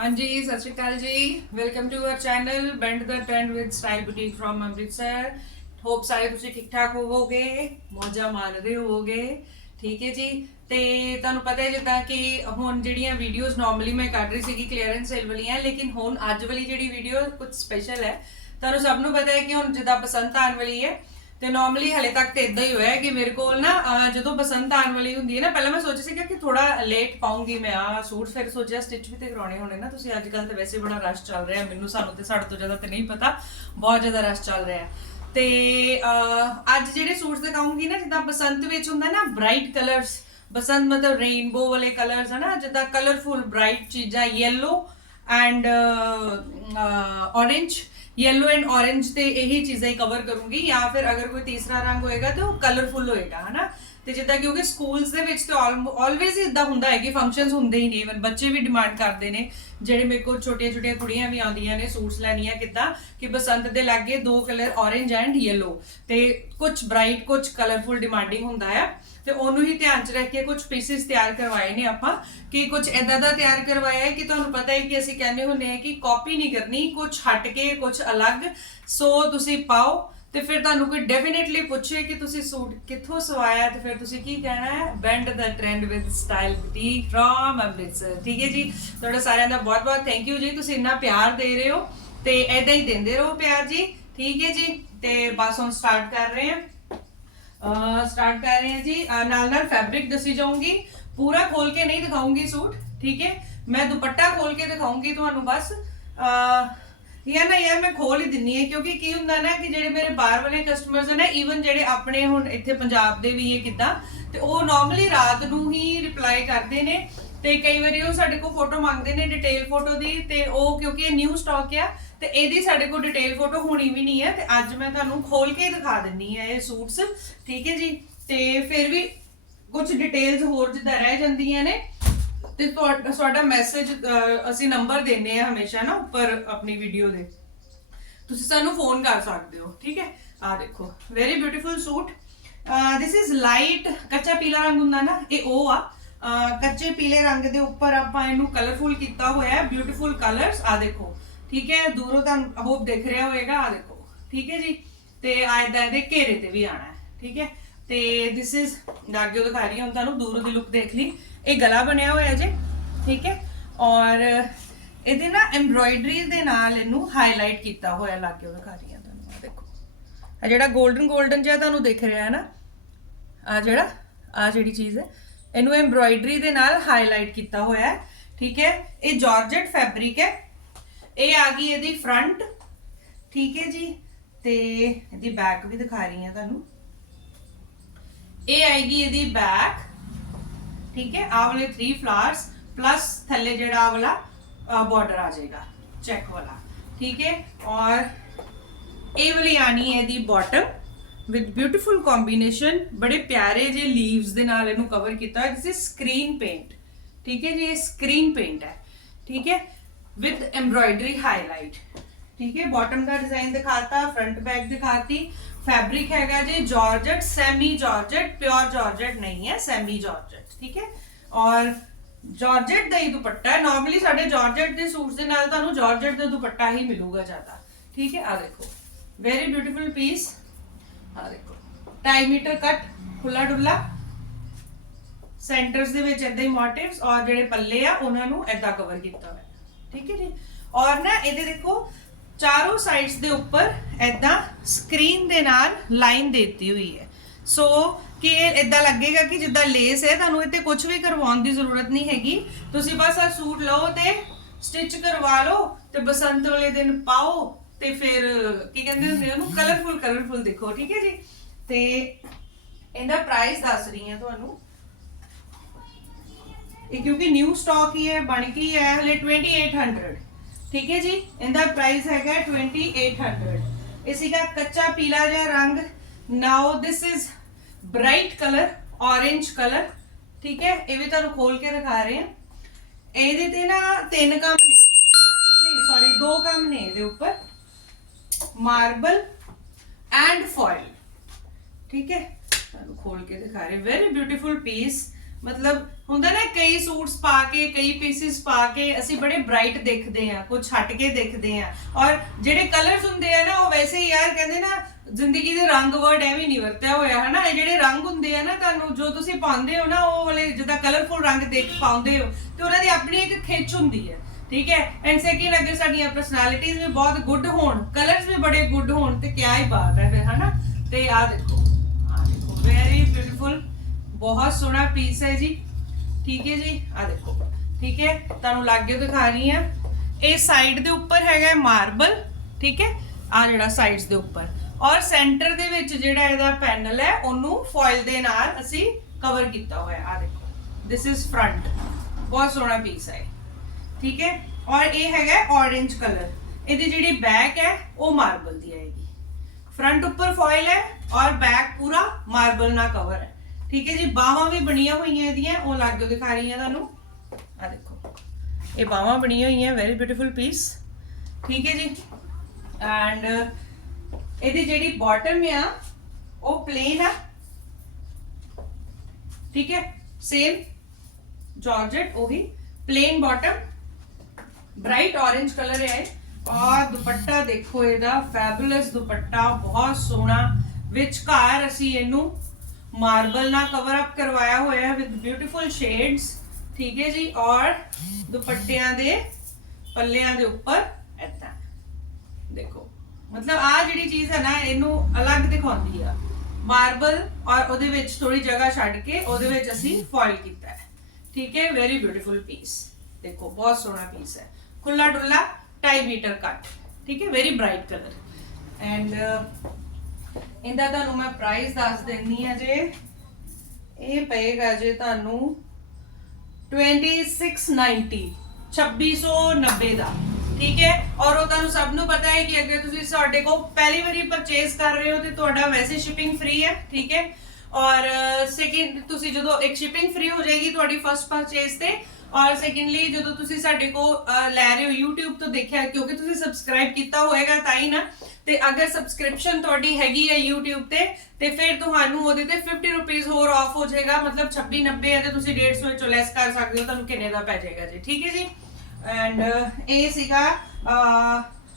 ਹਾਂਜੀ, ਸਤਿ ਸ਼੍ਰੀ ਅਕਾਲ ਜੀ। Welcome to our channel band the trend with style boutique firm Amritsar hope ਸਾਰੇ ਤੁਸੀਂ ਠੀਕ ਠਾਕ ਹੋਵੋਗੇ? ਮੌਜਾਂ ਮਾਰ ਰਹੇ ਹੋਵੋਗੇ? ਠੀਕ ਹੈ ਜੀ। ਤੇ ਤੁਹਾਨੂੰ ਪਤਾ ਹੈ ਜਿੱਦਾਂ ਕਿ ਹੁਣ ਜਿਹੜੀਆਂ ਵੀਡੀਓਜ਼ ਨਾਰਮਲੀ ਮੈਂ ਕੱਢ ਰਹੀ ਸੀਗੀ ਕਲੀਅਰੈਂਸ ਸੇਲ ਵਾਲੀਆਂ, ਲੇਕਿਨ ਹੁਣ ਅੱਜ ਵਾਲੀ ਜਿਹੜੀ ਵੀਡੀਓ ਕੁਝ ਸਪੈਸ਼ਲ ਹੈ, ਤੁਹਾਨੂੰ ਸਭ ਨੂੰ ਪਤਾ ਹੈ ਕਿ ਹੁਣ ਜਿੱਦਾਂ ਬਸੰਤ ਆਉਣ ਵਾਲੀ ਹੈ ਤੇ ਨਾਰਮਲੀ ਹਲੇ ਤੱਕ ਤੇ ਇਦਾਂ ਹੀ ਹੋਇਆ ਹੈ ਕਿ ਮੇਰੇ ਕੋਲ ਨਾ ਅਹ, ਜਦੋਂ ਬਸੰਤ ਆਉਣ ਵਾਲੀ ਹੁੰਦੀ ਹੈ ਨਾ ਪਹਿਲਾਂ ਮੈਂ ਸੋਚਿਆ ਸੀਗਾ ਕਿ ਥੋੜਾ ਲੇਟ ਪਾਉਂਗੀ ਮੈਂ ਆ ਸੂਟ ਫਿਰ ਸੋਚਿਆ ਸਟਿਚ ਵੀ ਤੇ ਕਰਾਉਣੇ ਹੋਣੇ ਨਾ ਤੁਸੀਂ ਅੱਜ ਕੱਲ ਤਾਂ ਵੈਸੇ ਬੜਾ ਰਸ਼ ਚੱਲ ਰਿਹਾ ਮੈਨੂੰ ਸਾਨੂੰ ਤੇ ਸਾਡੇ ਤੋਂ ਜ਼ਿਆਦਾ ਤੇ ਨਹੀਂ ਪਤਾ ਬਹੁਤ ਜ਼ਿਆਦਾ ਰਸ਼ ਚੱਲ ਰਿਹਾ ਹੈ। ਤੇ ਅਹ, ਅੱਜ ਜਿਹੜੇ ਸੂਟਸ ਦਿਖਾਉਂਗੀ ਨਾ ਜਿੱਦਾਂ ਬਸੰਤ ਵਿੱਚ ਹੁੰਦਾ ਨਾ ਬ੍ਰਾਈਟ ਕਲਰਸ ਬਸੰਤ ਮਤਲਬ ਰੇਨਬੋ ਵਾਲੇ ਕਲਰਸ ਹਨਾ ਜਿੱਦਾਂ ਕਲਰਫੁਲ ਬ੍ਰਾਈਟ ਚੀਜ਼ਾਂ yellow and uh, uh, orange, yellow and orange ਤੇ ਇਹੀ ਚੀਜ਼ਾਂ ਹੀ ਕਵਰ ਕਰੂੰਗੀ ਜਾਂ ਫਿਰ ਅਗਰ ਕੋਈ ਤੀਸਰਾ ਰੰਗ ਹੋਏਗਾ ਤਾਂ ਉਹ ਕਲਰਫੁਲ ਹੋਏਗਾ, ਹਨਾ? ਤੇ ਜਿੱਦਾਂ ਕਿਉਂਕਿ ਸਕੂਲਸ ਦੇ ਵਿੱਚ ਤੇ ਆਲਵੇਜ਼ ਇਦਾਂ ਹੁੰਦਾ ਹੈ ਕਿ ਫੰਕਸ਼ਨਸ ਹੁੰਦੇ ਹੀ ਨੇ ਇਵਨ ਬੱਚੇ ਵੀ ਡਿਮਾਂਡ ਕਰਦੇ ਨੇ, ਜਿਹੜੇ ਮੇਰੇ ਕੋਲ ਛੋਟੀਆਂ ਛੋਟੀਆਂ ਕੁੜੀਆਂ ਵੀ ਆਉਂਦੀਆਂ ਨੇ, ਸੂਟਸ ਲੈਣੀਆਂ ਕਿੱਦਾਂ, ਕਿ ਬਸੰਤ ਦੇ ਲਾਗੇ ਦੋ ਕਲਰ orange ਐਂਡ yellow, ਤੇ ਕੁਝ ਬ੍ਰਾਈਟ ਕੁਝ ਕਲਰਫੁਲ ਡਿਮਾਂਡਿੰਗ ਹੁੰਦਾ ਹੈ ਤੇ ਉਹਨੂੰ ਹੀ ਧਿਆਨ ਚ ਰੱਖ ਕੇ ਕੁਝ ਪੀਸਿਸ ਤਿਆਰ ਕਰਵਾਏ ਨੇ ਆਪਾਂ, ਕਿ ਕੁਝ ਐਦਾਂ ਦਾ ਤਿਆਰ ਕਰਵਾਇਆ ਹੈ ਕਿ ਤੁਹਾਨੂੰ ਪਤਾ ਹੈ ਕਿ ਅਸੀਂ ਕਹਿੰਦੇ ਹੁੰਦੇ ਹਾਂ ਕਿ ਕਾਪੀ ਨਹੀਂ ਕਰਨੀ ਕੁਝ ਹਟ ਕੇ ਕੁਝ ਅਲੱਗ, ਸੋ ਤੁਸੀਂ ਪਾਓ ਤੇ ਫਿਰ ਤੁਹਾਨੂੰ ਕੋਈ ਡੈਫੀਨਿਟਲੀ ਪੁੱਛੇ ਕਿ ਤੁਸੀਂ ਸੂਟ ਕਿੱਥੋਂ ਸਵਾਇਆ ਤੇ ਫਿਰ ਤੁਸੀਂ ਕੀ ਕਹਿਣਾ ਹੈ? Band the trend with style boutique firm Amritsar ਠੀਕ ਹੈ ਜੀ? ਤੁਹਾਡਾ ਸਾਰਿਆਂ ਦਾ ਬਹੁਤ ਬਹੁਤ ਥੈਂਕ ਯੂ ਜੀ। ਤੁਸੀਂ ਇੰਨਾ ਪਿਆਰ ਦੇ ਰਹੇ ਹੋ ਤੇ ਐਦਾਂ ਹੀ ਦਿੰਦੇ ਰਹੋ ਪਿਆਰ ਜੀ। ਠੀਕ ਹੈ ਜੀ? ਤੇ ਬਸ ਹੁਣ ਸਟਾਰਟ ਕਰ ਰਹੇ ਹਾਂ। ਸਟਾਰਟ ਕਰ ਰਹੇ ਹਾਂ ਜੀ। ਨਾਲ ਨਾਲ ਫੈਬਰਿਕ ਦੱਸੀ ਜਾਊਂਗੀ। ਪੂਰਾ ਖੋਲ ਕੇ ਨਹੀਂ ਦਿਖਾਉਂਗੀ ਸੂਟ। ਠੀਕ ਹੈ? ਮੈਂ ਦੁਪੱਟਾ ਖੋਲ ਕੇ ਦਿਖਾਉਂਗੀ ਤੁਹਾਨੂੰ ਬਸ। ਯਾਰ ਨਾ ਯਾਰ ਮੈਂ ਖੋਲ ਹੀ ਦਿੰਨੀ ਹੈ ਕਿਉਂਕਿ ਕੀ ਹੁੰਦਾ ਨਾ ਕਿ ਜਿਹੜੇ ਮੇਰੇ ਬਾਹਰ ਵਾਲੇ ਕਸਟਮਰਸ ਨੇ ਈਵਨ ਜਿਹੜੇ ਆਪਣੇ ਹੁਣ ਇੱਥੇ ਪੰਜਾਬ ਦੇ ਵੀ ਇਹ ਕਿੱਦਾਂ, ਤੇ ਉਹ ਨਾਰਮਲੀ ਰਾਤ ਨੂੰ ਹੀ ਰਿਪਲਾਈ ਕਰਦੇ ਨੇ, ਤੇ ਕਈ ਵਾਰੀ ਉਹ ਸਾਡੇ ਕੋਲ ਫੋਟੋ ਮੰਗਦੇ ਨੇ ਡਿਟੇਲ ਫੋਟੋ ਦੀ, ਤੇ ਉਹ ਕਿਉਂਕਿ ਇਹ ਨਿਊ ਸਟਾਕ ਆ, ਤੇ ਇਹਦੀ ਸਾਡੇ ਕੋਲ ਡਿਟੇਲ ਫੋਟੋ ਹੋਣੀ ਵੀ ਨਹੀਂ ਹੈ ਤੇ ਅੱਜ ਮੈਂ ਤੁਹਾਨੂੰ ਖੋਲ ਕੇ ਦਿਖਾ ਦਿੰਨੀ ਹੈ ਇਹ ਸੂਟਸ ਠੀਕ ਹੈ ਜੀ? ਤੇ ਫਿਰ ਵੀ ਕੁਝ ਡਿਟੇਲਸ ਹੋਰ ਜਿੱਦਾਂ ਰਹਿ ਜਾਂਦੀਆਂ ਨੇ ਤੇ ਤੁਹਾਡਾ ਤੁਹਾਡਾ ਮੈਸੇਜ ਅਸੀਂ ਨੰਬਰ ਦਿੰਨੇ ਆ ਹਮੇਸ਼ਾ ਨਾ ਉੱਪਰ ਆਪਣੀ ਵੀਡੀਓ ਦੇ। ਤੁਸੀਂ ਸਾਨੂੰ ਫੋਨ ਕਰ ਸਕਦੇ ਹੋ, ਠੀਕ ਹੈ? ਆ ਦੇਖੋ very beautiful suit this is light ਕੱਚਾ ਪੀਲਾ ਰੰਗ ਹੁੰਦਾ ਨਾ, ਇਹ ਉਹ ਆ। ਕੱਚੇ ਪੀਲੇ ਰੰਗ ਦੇ ਉੱਪਰ ਆਪਾਂ ਇਹਨੂੰ ਕਲਰਫੁਲ ਕੀਤਾ ਹੋਇਆ ਹੈ ਬਿਊਟੀਫੁਲ ਕਲਰਸ ਆ ਦੇਖੋ, ਠੀਕ ਹੈ? ਦੂਰੋਂ ਤੁਹਾਨੂੰ ਹੋਪ ਦਿਖ ਰਿਹਾ ਹੋਵੇਗਾ ਆ ਦੇਖੋ, ਠੀਕ ਹੈ ਜੀ? ਤੇ ਆ ਇਦਾਂ ਇਹਦੇ ਘੇਰੇ ਤੇ ਵੀ ਆਣਾ ਹੈ, ਠੀਕ ਹੈ? ਤੇ ਥਿਸ ਇਜ਼ ਲਾਗੇ ਦਿਖਾ ਰਹੀ ਹਾਂ, ਹੁਣ ਤੁਹਾਨੂੰ ਦੂਰੋਂ ਦੀ ਲੁੱਕ ਦੇਖ ਲਈ। ਇਹ ਗਲਾ ਬਣਿਆ ਹੋਇਆ ਜੇ, ਠੀਕ ਹੈ? ਔਰ ਇਹਦੇ ਨਾ ਐਮਬ੍ਰੋਇਡਰੀ ਦੇ ਨਾਲ ਇਹਨੂੰ ਹਾਈਲਾਈਟ ਕੀਤਾ ਹੋਇਆ ਲਾਗੇ ਦਿਖਾ ਰਹੀ ਹਾਂ ਤੁਹਾਨੂੰ। ਆ ਦੇਖੋ। ਆ ਜਿਹੜਾ 골ਡਨ 골ਡਨ ਜਿਹਾ ਤੁਹਾਨੂੰ ਦਿਖ ਰਿਹਾ ਹੈ ਨਾ ਆ ਜਿਹੜਾ ਆ ਜਿਹੜੀ ਚੀਜ਼ ਹੈ, ਇਹਨੂੰ ਐਮਬ੍ਰੋਇਡਰੀ ਦੇ ਨਾਲ ਹਾਈਲਾਈਟ ਕੀਤਾ ਹੋਇਆ ਹੈ, ਠੀਕ ਹੈ? ਇਹ ਜਾਰਜਟ ਫੈਬਰਿਕ ਹੈ। ਇਹ ਆ ਗਈ ਇਹਦੀ ਫਰੰਟ ਠੀਕ ਹੈ ਜੀ? ਤੇ ਇਹਦੀ ਬੈਕ ਵੀ ਦਿਖਾ ਰਹੀ ਹਾਂ ਤੁਹਾਨੂੰ। ਇਹ ਆਏਗੀ ਇਹਦੀ ਬੈਕ ਠੀਕ ਹੈ ਆਹ ਵਾਲੇ 3 ਫਲਾਵਰਸ ਪਲੱਸ ਥੱਲੇ ਜਿਹੜਾ ਆਹ ਵਾਲਾ ਬਾਰਡਰ ਆ ਜਾਏਗਾ ਚੈੱਕ ਵਾਲਾ ਠੀਕ ਹੈ ਔਰ ਇਹ ਵਾਲੀ ਆਣੀ ਹੈ ਇਹਦੀ ਬਾਟਮ ਵਿਦ ਬਿਊਟੀਫੁਲ ਕੰਬੀਨੇਸ਼ਨ ਬੜੇ ਪਿਆਰੇ ਜੇ ਲੀਵਸ ਦੇ ਨਾਲ ਇਹਨੂੰ ਕਵਰ ਕੀਤਾ ਹੈ ਦਿਸ ਇਜ਼ ਸਕਰੀਨ ਪੇਂਟ ਠੀਕ ਹੈ ਜੀ ਇਹ ਸਕਰੀਨ ਪੇਂਟ ਹੈ ਠੀਕ ਹੈ ਵਿਦ ਐਮਬ੍ਰੋਇਡਰੀ ਹਾਈਲਾਈਟ ਠੀਕ ਹੈ ਬਾਟਮ ਦਾ ਡਿਜ਼ਾਈਨ ਦਿਖਾਤਾ ਫਰੰਟ ਬੈਕ ਦਿਖਾਤੀ ਫੈਬਰਿਕ ਹੈਗਾ ਜੀ georgette semi georgette pure georgette ਨਹੀਂ ਹੈ ਸੈਮੀ ਜਾਰਜਟ ਠੀਕ ਹੈ? ਔਰ ਜਾਰਜਟ ਦਾ ਹੀ ਦੁਪੱਟਾ ਹੈ। ਨਾਰਮਲੀ ਸਾਡੇ ਜਾਰਜਟ ਦੇ ਸੂਟਸ ਦੇ ਨਾਲ ਤੁਹਾਨੂੰ ਜਾਰਜਟ ਦਾ ਦੁਪੱਟਾ ਹੀ ਮਿਲੂਗਾ ਜ਼ਿਆਦਾ। ਠੀਕ ਹੈ? ਆ ਦੇਖੋ। ਵੈਰੀ ਬਿਊਟੀਫੁਲ ਪੀਸ ਆ ਦੇਖੋ। 2 ਮੀਟਰ ਕੱਟ ਖੁੱਲਾ ਡੁੱਲਾ ਸੈਂਟਰਸ ਦੇ ਵਿੱਚ ਇਦਾਂ ਹੀ ਮੋਟਿਵਸ ਔਰ ਜਿਹੜੇ ਪੱਲੇ ਆ, ਉਹਨਾਂ ਨੂੰ ਇਦਾਂ ਕਵਰ ਕੀਤਾ ਹੋਇਆ। ਠੀਕ ਹੈ ਜੀ? ਔਰ ਨਾ ਇਹਦੇ ਦੇਖੋ, ਚਾਰੋਂ ਸਾਈਡਸ ਦੇ ਉੱਪਰ ਇਦਾਂ ਸਕਰੀਨ ਦੇ ਨਾਲ ਲਾਈਨ ਦਿੱਤੀ ਹੋਈ ਹੈ। ਸੋ ਕਿ ਇਹ ਇਦਾਂ ਲੱਗੇਗਾ ਕਿ ਜਿੱਦਾਂ ਲੇਸ ਹੈ, ਤੁਹਾਨੂੰ ਇੱਥੇ ਕੁਝ ਵੀ ਕਰਵਾਉਣ ਦੀ ਜ਼ਰੂਰਤ ਨਹੀਂ ਹੈਗੀ। ਤੁਸੀਂ ਬਸ ਆ ਸੂਟ ਲਓ ਤੇ ਸਟਿਚ ਕਰਵਾ ਲਓ ਤੇ ਬਸੰਤ ਵਾਲੇ ਦਿਨ ਪਾਓ ਤੇ ਫਿਰ, ਕੀ ਕਹਿੰਦੇ ਹੁੰਦੇ ਉਹਨੂੰ? ਕਲਰਫੁਲ ਕਲਰਫੁਲ ਦੇਖੋ, ਠੀਕ ਹੈ ਜੀ? ਤੇ ਇਹਦਾ ਪ੍ਰਾਈਸ ਦੱਸ ਰਹੀ ਹਾਂ ਤੁਹਾਨੂੰ। ਇਹ ਕਿਉਂਕਿ ਨਿਊ ਸਟਾਕ ਹੀ ਹੈ, ਬਣ ਕੇ ਹੀ, ਹਲੇ 2800 ਠੀਕ ਹੈ ਜੀ? ਇਹਦਾ ਪ੍ਰਾਈਸ ਹੈਗਾ 2800 ਇਹ ਸੀਗਾ ਕੱਚਾ ਪੀਲਾ ਜਿਹਾ ਰੰਗ। Now this is bright colour orange colour ਠੀਕ ਹੈ ਇਹ ਵੀ ਤੁਹਾਨੂੰ ਖੋਲ ਕੇ ਦਿਖਾ ਰਹੇ ਹਾਂ ਇਹਦੇ ਤੇ ਨਾ ਤਿੰਨ ਕੰਮ ਨੇ। ਨਹੀਂ ਸੌਰੀ ਦੋ ਕੰਮ ਨੇ ਇਹਦੇ ਉੱਪਰ। ਮਾਰਬਲ ਐਂਡ ਫੋਇਲ ਠੀਕ ਹੈ? ਤੁਹਾਨੂੰ ਖੋਲ ਕੇ ਦਿਖਾ ਰਹੇ ਵੈਰੀ ਬਿਊਟੀਫੁਲ ਪੀਸ ਮਤਲਬ ਹੁੰਦਾ ਨਾ, ਕਈ ਸੂਟਸ ਪਾ ਕੇ, ਕਈ ਪੀਸਿਸ ਪਾ ਕੇ ਅਸੀਂ ਬੜੇ ਬ੍ਰਾਈਟ ਦੇਖਦੇ ਆ ਕੁਝ ਹਟ ਕੇ ਦੇਖਦੇ ਆ ਔਰ ਜਿਹੜੇ ਕਲਰਸ ਹੁੰਦੇ ਆ ਨਾ, ਉਹ ਵੈਸੇ ਹੀ ਯਾਰ ਕਹਿੰਦੇ ਨਾ ਜ਼ਿੰਦਗੀ ਦੇ ਰੰਗ ਵਰਡ ਐਵੇਂ ਨਹੀਂ ਵਰਤਿਆ ਹੋਇਆ, ਹਨਾ? ਇਹ ਜਿਹੜੇ ਰੰਗ ਹੁੰਦੇ ਆ ਨਾ ਤੁਹਾਨੂੰ, ਜੋ ਤੁਸੀਂ ਪਾਉਂਦੇ ਹੋ ਨਾ, ਉਹ ਵਾਲੇ ਜਿੱਦਾਂ ਕਲਰਫੁਲ ਰੰਗ ਦੇਖ ਪਾਉਂਦੇ ਹੋ, ਤੇ ਉਹਨਾਂ ਦੀ ਆਪਣੀ ਇੱਕ ਖਿੱਚ ਹੁੰਦੀ ਹੈ, ਠੀਕ ਹੈ? ਐਂਡ ਸੈਕਿੰਡ ਅਗਰ ਸਾਡੀਆਂ ਪਰਸਨੈਲਿਟੀਆਂ ਵੀ ਬਹੁਤ ਗੁੱਡ ਹੋਣ ਕਲਰਸ ਵੀ ਬੜੇ ਗੁੱਡ ਹੋਣ, ਤੇ ਕਿਆ ਹੀ ਬਾਤ ਹੈ ਫਿਰ, ਹਨਾ? ਤੇ ਆ ਦੇਖੋ ਆ ਦੇਖੋ ਵੈਰੀ ਬਿਊਟੀਫੁਲ ਬਹੁਤ ਸੋਹਣਾ ਪੀਸ ਹੈ ਜੀ, ਠੀਕ ਹੈ ਜੀ? ਆ ਦੇਖੋ, ਠੀਕ ਹੈ? ਤੁਹਾਨੂੰ ਲਾਗੇ ਦਿਖਾ ਰਹੀ ਆ। ਇਹ ਸਾਈਡ ਦੇ ਉੱਪਰ ਹੈਗਾ ਮਾਰਬਲ ਠੀਕ ਹੈ? ਆ ਜਿਹੜਾ ਸਾਈਡਸ ਦੇ ਉੱਪਰ। ਔਰ ਸੈਂਟਰ ਦੇ ਵਿੱਚ ਜਿਹੜਾ ਇਹਦਾ ਪੈਨਲ ਹੈ, ਉਹਨੂੰ ਫੋਇਲ ਦੇ ਨਾਲ ਅਸੀਂ ਕਵਰ ਕੀਤਾ ਹੋਇਆ ਆ ਦੇਖੋ ਦਿਸ ਇਜ਼ ਫਰੰਟ ਬਹੁਤ ਸੋਹਣਾ ਪੀਸ ਹੈ ਠੀਕ ਹੈ? ਔਰ ਇਹ ਹੈਗਾ orange ਕਲਰ ਇਹਦੀ ਜਿਹੜੀ ਬੈਕ ਹੈ, ਉਹ ਮਾਰਬਲ ਦੀ ਆਏਗੀ। ਫਰੰਟ ਉੱਪਰ ਫੋਇਲ ਹੈ ਔਰ ਬੈਕ ਪੂਰਾ ਮਾਰਬਲ ਨਾਲ ਕਵਰ ਹੈ। ਠੀਕ ਹੈ ਜੀ? ਬਾਹਾਂ ਵੀ ਬਣੀਆਂ ਹੋਈਆਂ ਇਹਦੀਆਂ, ਉਹ ਲਾਗੇ ਦਿਖਾ ਰਹੀ ਹਾਂ ਤੁਹਾਨੂੰ। ਆ ਦੇਖੋ। ਇਹ ਬਾਹਾਂ ਬਣੀਆਂ ਹੋਈਆਂ ਵੈਰੀ ਬਿਊਟੀਫੁਲ ਪੀਸ ਠੀਕ ਹੈ ਜੀ? ਐਂਡ ਇਹਦੀ ਜਿਹੜੀ ਬਾਟਮ ਆ, ਉਹ ਪਲੇਨ ਆ। ਠੀਕ ਹੈ? ਸੇਮ ਜਾਰਜਟ ਉਹੀ plain bottom bright orange colour ਹੈ ਔਰ ਦੁਪੱਟਾ ਦੇਖੋ ਇਹਦਾ ਫੈਬੂਲਸ ਦੁਪੱਟਾ, ਬਹੁਤ ਸੋਹਣਾ। ਵਿਚਕਾਰ ਅਸੀਂ ਇਹਨੂੰ। ਮਾਰਬਲ ਨਾਲ ਕਵਰ ਅਪ ਕਰਵਾਇਆ ਹੋਇਆ ਹੈ ਵਿਦ ਬਿਊਟੀਫੁਲ ਸ਼ੇਡਸ ਠੀਕ ਹੈ ਜੀ? ਔਰ ਦੁਪੱਟਿਆਂ ਦੇ, ਪੱਲਿਆਂ ਦੇ ਉੱਪਰ ਏਦਾਂ ਦੇਖੋ। ਮਤਲਬ ਆ ਜਿਹੜੀ ਚੀਜ਼ ਹੈ ਨਾ, ਇਹਨੂੰ ਅਲੱਗ ਦਿਖਾਉਂਦੀ ਆ। ਮਾਰਬਲ ਔਰ ਉਹਦੇ ਵਿੱਚ ਥੋੜੀ ਜਗ੍ਹਾ ਛੱਡ ਕੇ ਉਹਦੇ ਵਿੱਚ ਅਸੀਂ ਫੋਇਲ ਕੀਤਾ ਹੈ। ਠੀਕ ਹੈ? ਵੈਰੀ ਬਿਊਟੀਫੁਲ ਪੀਸ ਦੇਖੋ, ਬਹੁਤ ਸੋਹਣਾ ਪੀਸ ਹੈ। ਖੁੱਲਾ ਡੁੱਲਾ 2.5 ਮੀਟਰ ਕੱਟ ਠੀਕ ਹੈ? ਵੈਰੀ ਬ੍ਰਾਈਟ ਕਲਰ ਐਂਡ ਇਹਦਾ ਤੁਹਾਨੂੰ ਮੈਂ ਪ੍ਰਾਈਸ ਦੱਸ ਦਿੰਨੀ ਆ ਜੇ। ਇਹ ਪਏਗਾ ਜੇ ਤੁਹਾਨੂੰ 2690 2690 ਦਾ। ਠੀਕ ਹੈ? ਔਰ ਉਹ ਤੁਹਾਨੂੰ ਸਭ ਨੂੰ ਪਤਾ ਹੈ ਕਿ ਅਗਰ ਤੁਸੀਂ ਸਾਡੇ ਕੋਲ ਪਹਿਲੀ ਵਾਰੀ ਪਰਚੇਸ ਕਰ ਰਹੇ ਹੋ ਤੇ ਤੁਹਾਡਾ ਵੈਸੇ ਸ਼ਿਪਿੰਗ ਫ੍ਰੀ ਹੈ, ਠੀਕ ਹੈ? ਔਰ ਸੈਕਿੰਡ ਤੁਸੀਂ ਜਦੋਂ ਇੱਕ ਸ਼ਿਪਿੰਗ ਫ੍ਰੀ ਹੋ ਜਾਏਗੀ ਤੁਹਾਡੀ ਫਰਸਟ ਪਰਚੇਸ ਤੇ, ਔਰ ਸੈਕਿੰਡਲੀ ਜਦੋਂ ਤੁਸੀਂ ਸਾਡੇ ਕੋਲ ਲੈ ਰਹੇ ਹੋ YouTube ਤੋਂ ਦੇਖਿਆ, ਕਿਉਂਕਿ ਤੁਸੀਂ ਸਬਸਕ੍ਰਾਈਬ ਕੀਤਾ ਹੋਏਗਾ ਤਾਂ ਹੀ ਨਾ, ਤੇ ਅਗਰ ਸਬਸਕ੍ਰਿਪਸ਼ਨ ਤੁਹਾਡੀ ਹੈਗੀ ਹੈ YouTube ਤੇ ਤੇ ਫਿਰ ਤੁਹਾਨੂੰ ਉਹਦੇ ਤੇ 50 ਰੁਪਏ ਹੋਰ ਆਫ ਹੋ ਜਾਏਗਾ, ਮਤਲਬ 2690 ਹੈ ਤੇ ਤੁਸੀਂ 150 ਵਿੱਚੋਂ ਲੈਸ ਕਰ ਸਕਦੇ ਹੋ, ਤੁਹਾਨੂੰ ਕਿੰਨੇ ਦਾ ਪੈ ਜਾਏਗਾ ਜੀ? ਠੀਕ ਹੈ ਜੀ? ਐਂਡ uh, ਇਹ ਸੀਗਾ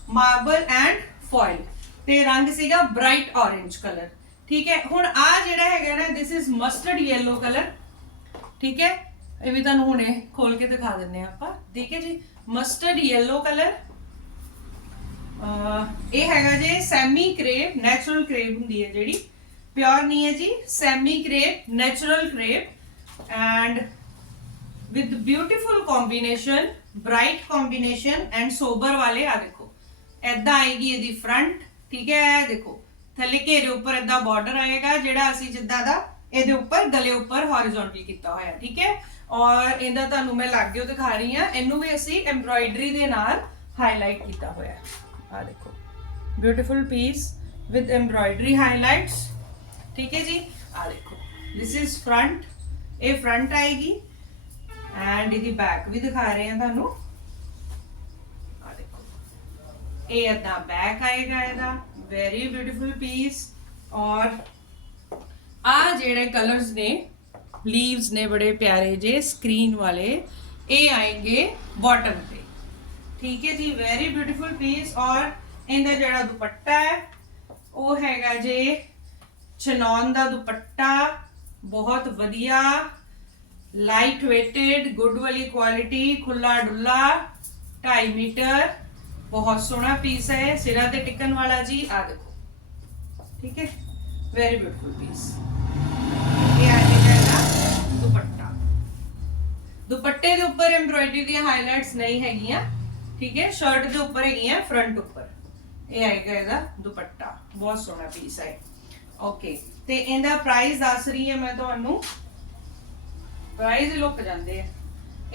ਮਾਰਬਲ ਐਂਡ ਫੋਇਲ ਤੇ ਰੰਗ ਸੀਗਾ ਬ੍ਰਾਈਟ orange ਕਲਰ ਠੀਕ ਹੈ? ਹੁਣ ਆ ਜਿਹੜਾ ਹੈਗਾ ਨਾ this is mustard yellow colour ਠੀਕ ਹੈ? ਇਹ ਵੀ ਤੁਹਾਨੂੰ ਹੁਣੇ ਖੋਲ ਕੇ ਦਿਖਾ ਦਿੰਨੇ ਆ ਆਪਾਂ। ਠੀਕ ਜੀ? ਮਸਟਰਡ yellow ਕਲਰ ਇਹ ਹੈਗਾ ਜੀ ਸੈਮੀ ਕ੍ਰੇਪ ਨੈਚੁਰਲ ਕ੍ਰੇਪ ਹੁੰਦੀ ਹੈ ਜਿਹੜੀ। ਪਿਓਰ ਨਹੀਂ ਹੈ ਜੀ। Semi crepe natural crepe and with beautiful combination, bright combination and sober ਵਾਲੇ ਆ ਦੇਖੋ ਐਦਾਂ ਆਏਗੀ ਇਹਦੀ ਫਰੰਟ ਠੀਕ ਹੈ ਇਹ ਦੇਖੋ ਥੱਲੇ ਘੇਰੇ ਉੱਪਰ ਐਦਾਂ ਬਾਰਡਰ ਆਏਗਾ ਜਿਹੜਾ ਅਸੀਂ ਜਿੱਦਾਂ ਦਾ ਇਹਦੇ ਉੱਪਰ ਗਲੇ ਉੱਪਰ ਹੌਰੀਜ਼ੌਂਟਲ ਕੀਤਾ ਹੋਇਆ ਠੀਕ ਹੈ ਔਰ ਇਹਦਾ ਤੁਹਾਨੂੰ ਮੈਂ ਲਾਗਿਓ ਦਿਖਾ ਰਹੀ ਹਾਂ ਇਹਨੂੰ ਵੀ ਅਸੀਂ ਐਮਬ੍ਰਾਇਡਰੀ ਦੇ ਨਾਲ ਹਾਈਲਾਈਟ ਕੀਤਾ ਹੋਇਆ ਆ ਦੇਖੋ beautiful piece with embroidery highlights ਠੀਕ ਹੈ ਜੀ ਆ ਦੇਖੋ this ਇਜ਼ ਫਰੰਟ ਇਹ ਫਰੰਟ ਆਏਗੀ ਐਂਡ ਇਹਦੀ ਬੈਕ ਵੀ ਦਿਖਾ ਰਹੇ ਹਾਂ ਤੁਹਾਨੂੰ। ਆ ਦੇਖੋ। ਇਹ ਅੱਧਾ ਬੈਕ ਆਏਗਾ ਇਹਦਾ। ਵੈਰੀ ਬਿਊਟੀਫੁਲ ਪੀਸ ਔਰ ਆ ਜਿਹੜੇ ਕਲਰਸ ਨੇ ਲੀਵਸ ਨੇ ਬੜੇ ਪਿਆਰੇ ਜੇ ਸਕਰੀਨ ਵਾਲੇ, ਇਹ ਆਏਗੇ ਬਾਟਮ ਤੇ। ਠੀਕ ਹੈ ਜੀ? ਵੈਰੀ ਬਿਊਟੀਫੁਲ ਪੀਸ ਔਰ ਇਹਦਾ ਜਿਹੜਾ ਦੁਪੱਟਾ ਹੈ, ਉਹ ਹੈਗਾ ਜੇ ਚਨੌਨ ਦਾ ਦੁਪੱਟਾ। ਬਹੁਤ ਵਧੀਆ। ਲਾਈਟ weighted ਗੁੱਡ ਵਾਲੀ ਕੁਆਲਿਟੀ ਖੁੱਲਾ ਡੁੱਲਾ 2.5 ਮੀਟਰ, ਬਹੁਤ ਸੋਹਣਾ ਪੀਸ ਹੈ, ਸਿਰਾਂ ਤੇ ਟਿਕਣ ਵਾਲਾ ਜੀ ਆ ਦੇਖੋ। ਠੀਕ ਹੈ? ਵੈਰੀ ਬਿਊਟੀਫੁਲ ਪੀਸ ਇਹ ਆ ਜਾਏਗਾ ਦੁਪੱਟਾ। ਦੁਪੱਟੇ ਦੇ ਉੱਪਰ ਐਮਬ੍ਰੋਇਡਰੀ ਦੀਆਂ ਹਾਈਲਾਈਟਸ ਨਹੀਂ ਹੈਗੀਆਂ, ਠੀਕ ਹੈ? ਸ਼ਰਟ ਦੇ ਉੱਪਰ ਹੈਗੀਆਂ ਫਰੰਟ ਉੱਪਰ। ਇਹ ਆਏਗਾ ਇਹਦਾ ਦੁਪੱਟਾ। ਬਹੁਤ ਸੋਹਣਾ ਪੀਸ ਹੈ। ਓਕੇ ਤੇ ਇਹਦਾ ਪ੍ਰਾਈਸ ਦੱਸ ਰਹੀ ਹਾਂ ਮੈਂ ਤੁਹਾਨੂੰ। ਪ੍ਰਾਈਸ ਲੁੱਕ ਜਾਂਦੇ ਆ।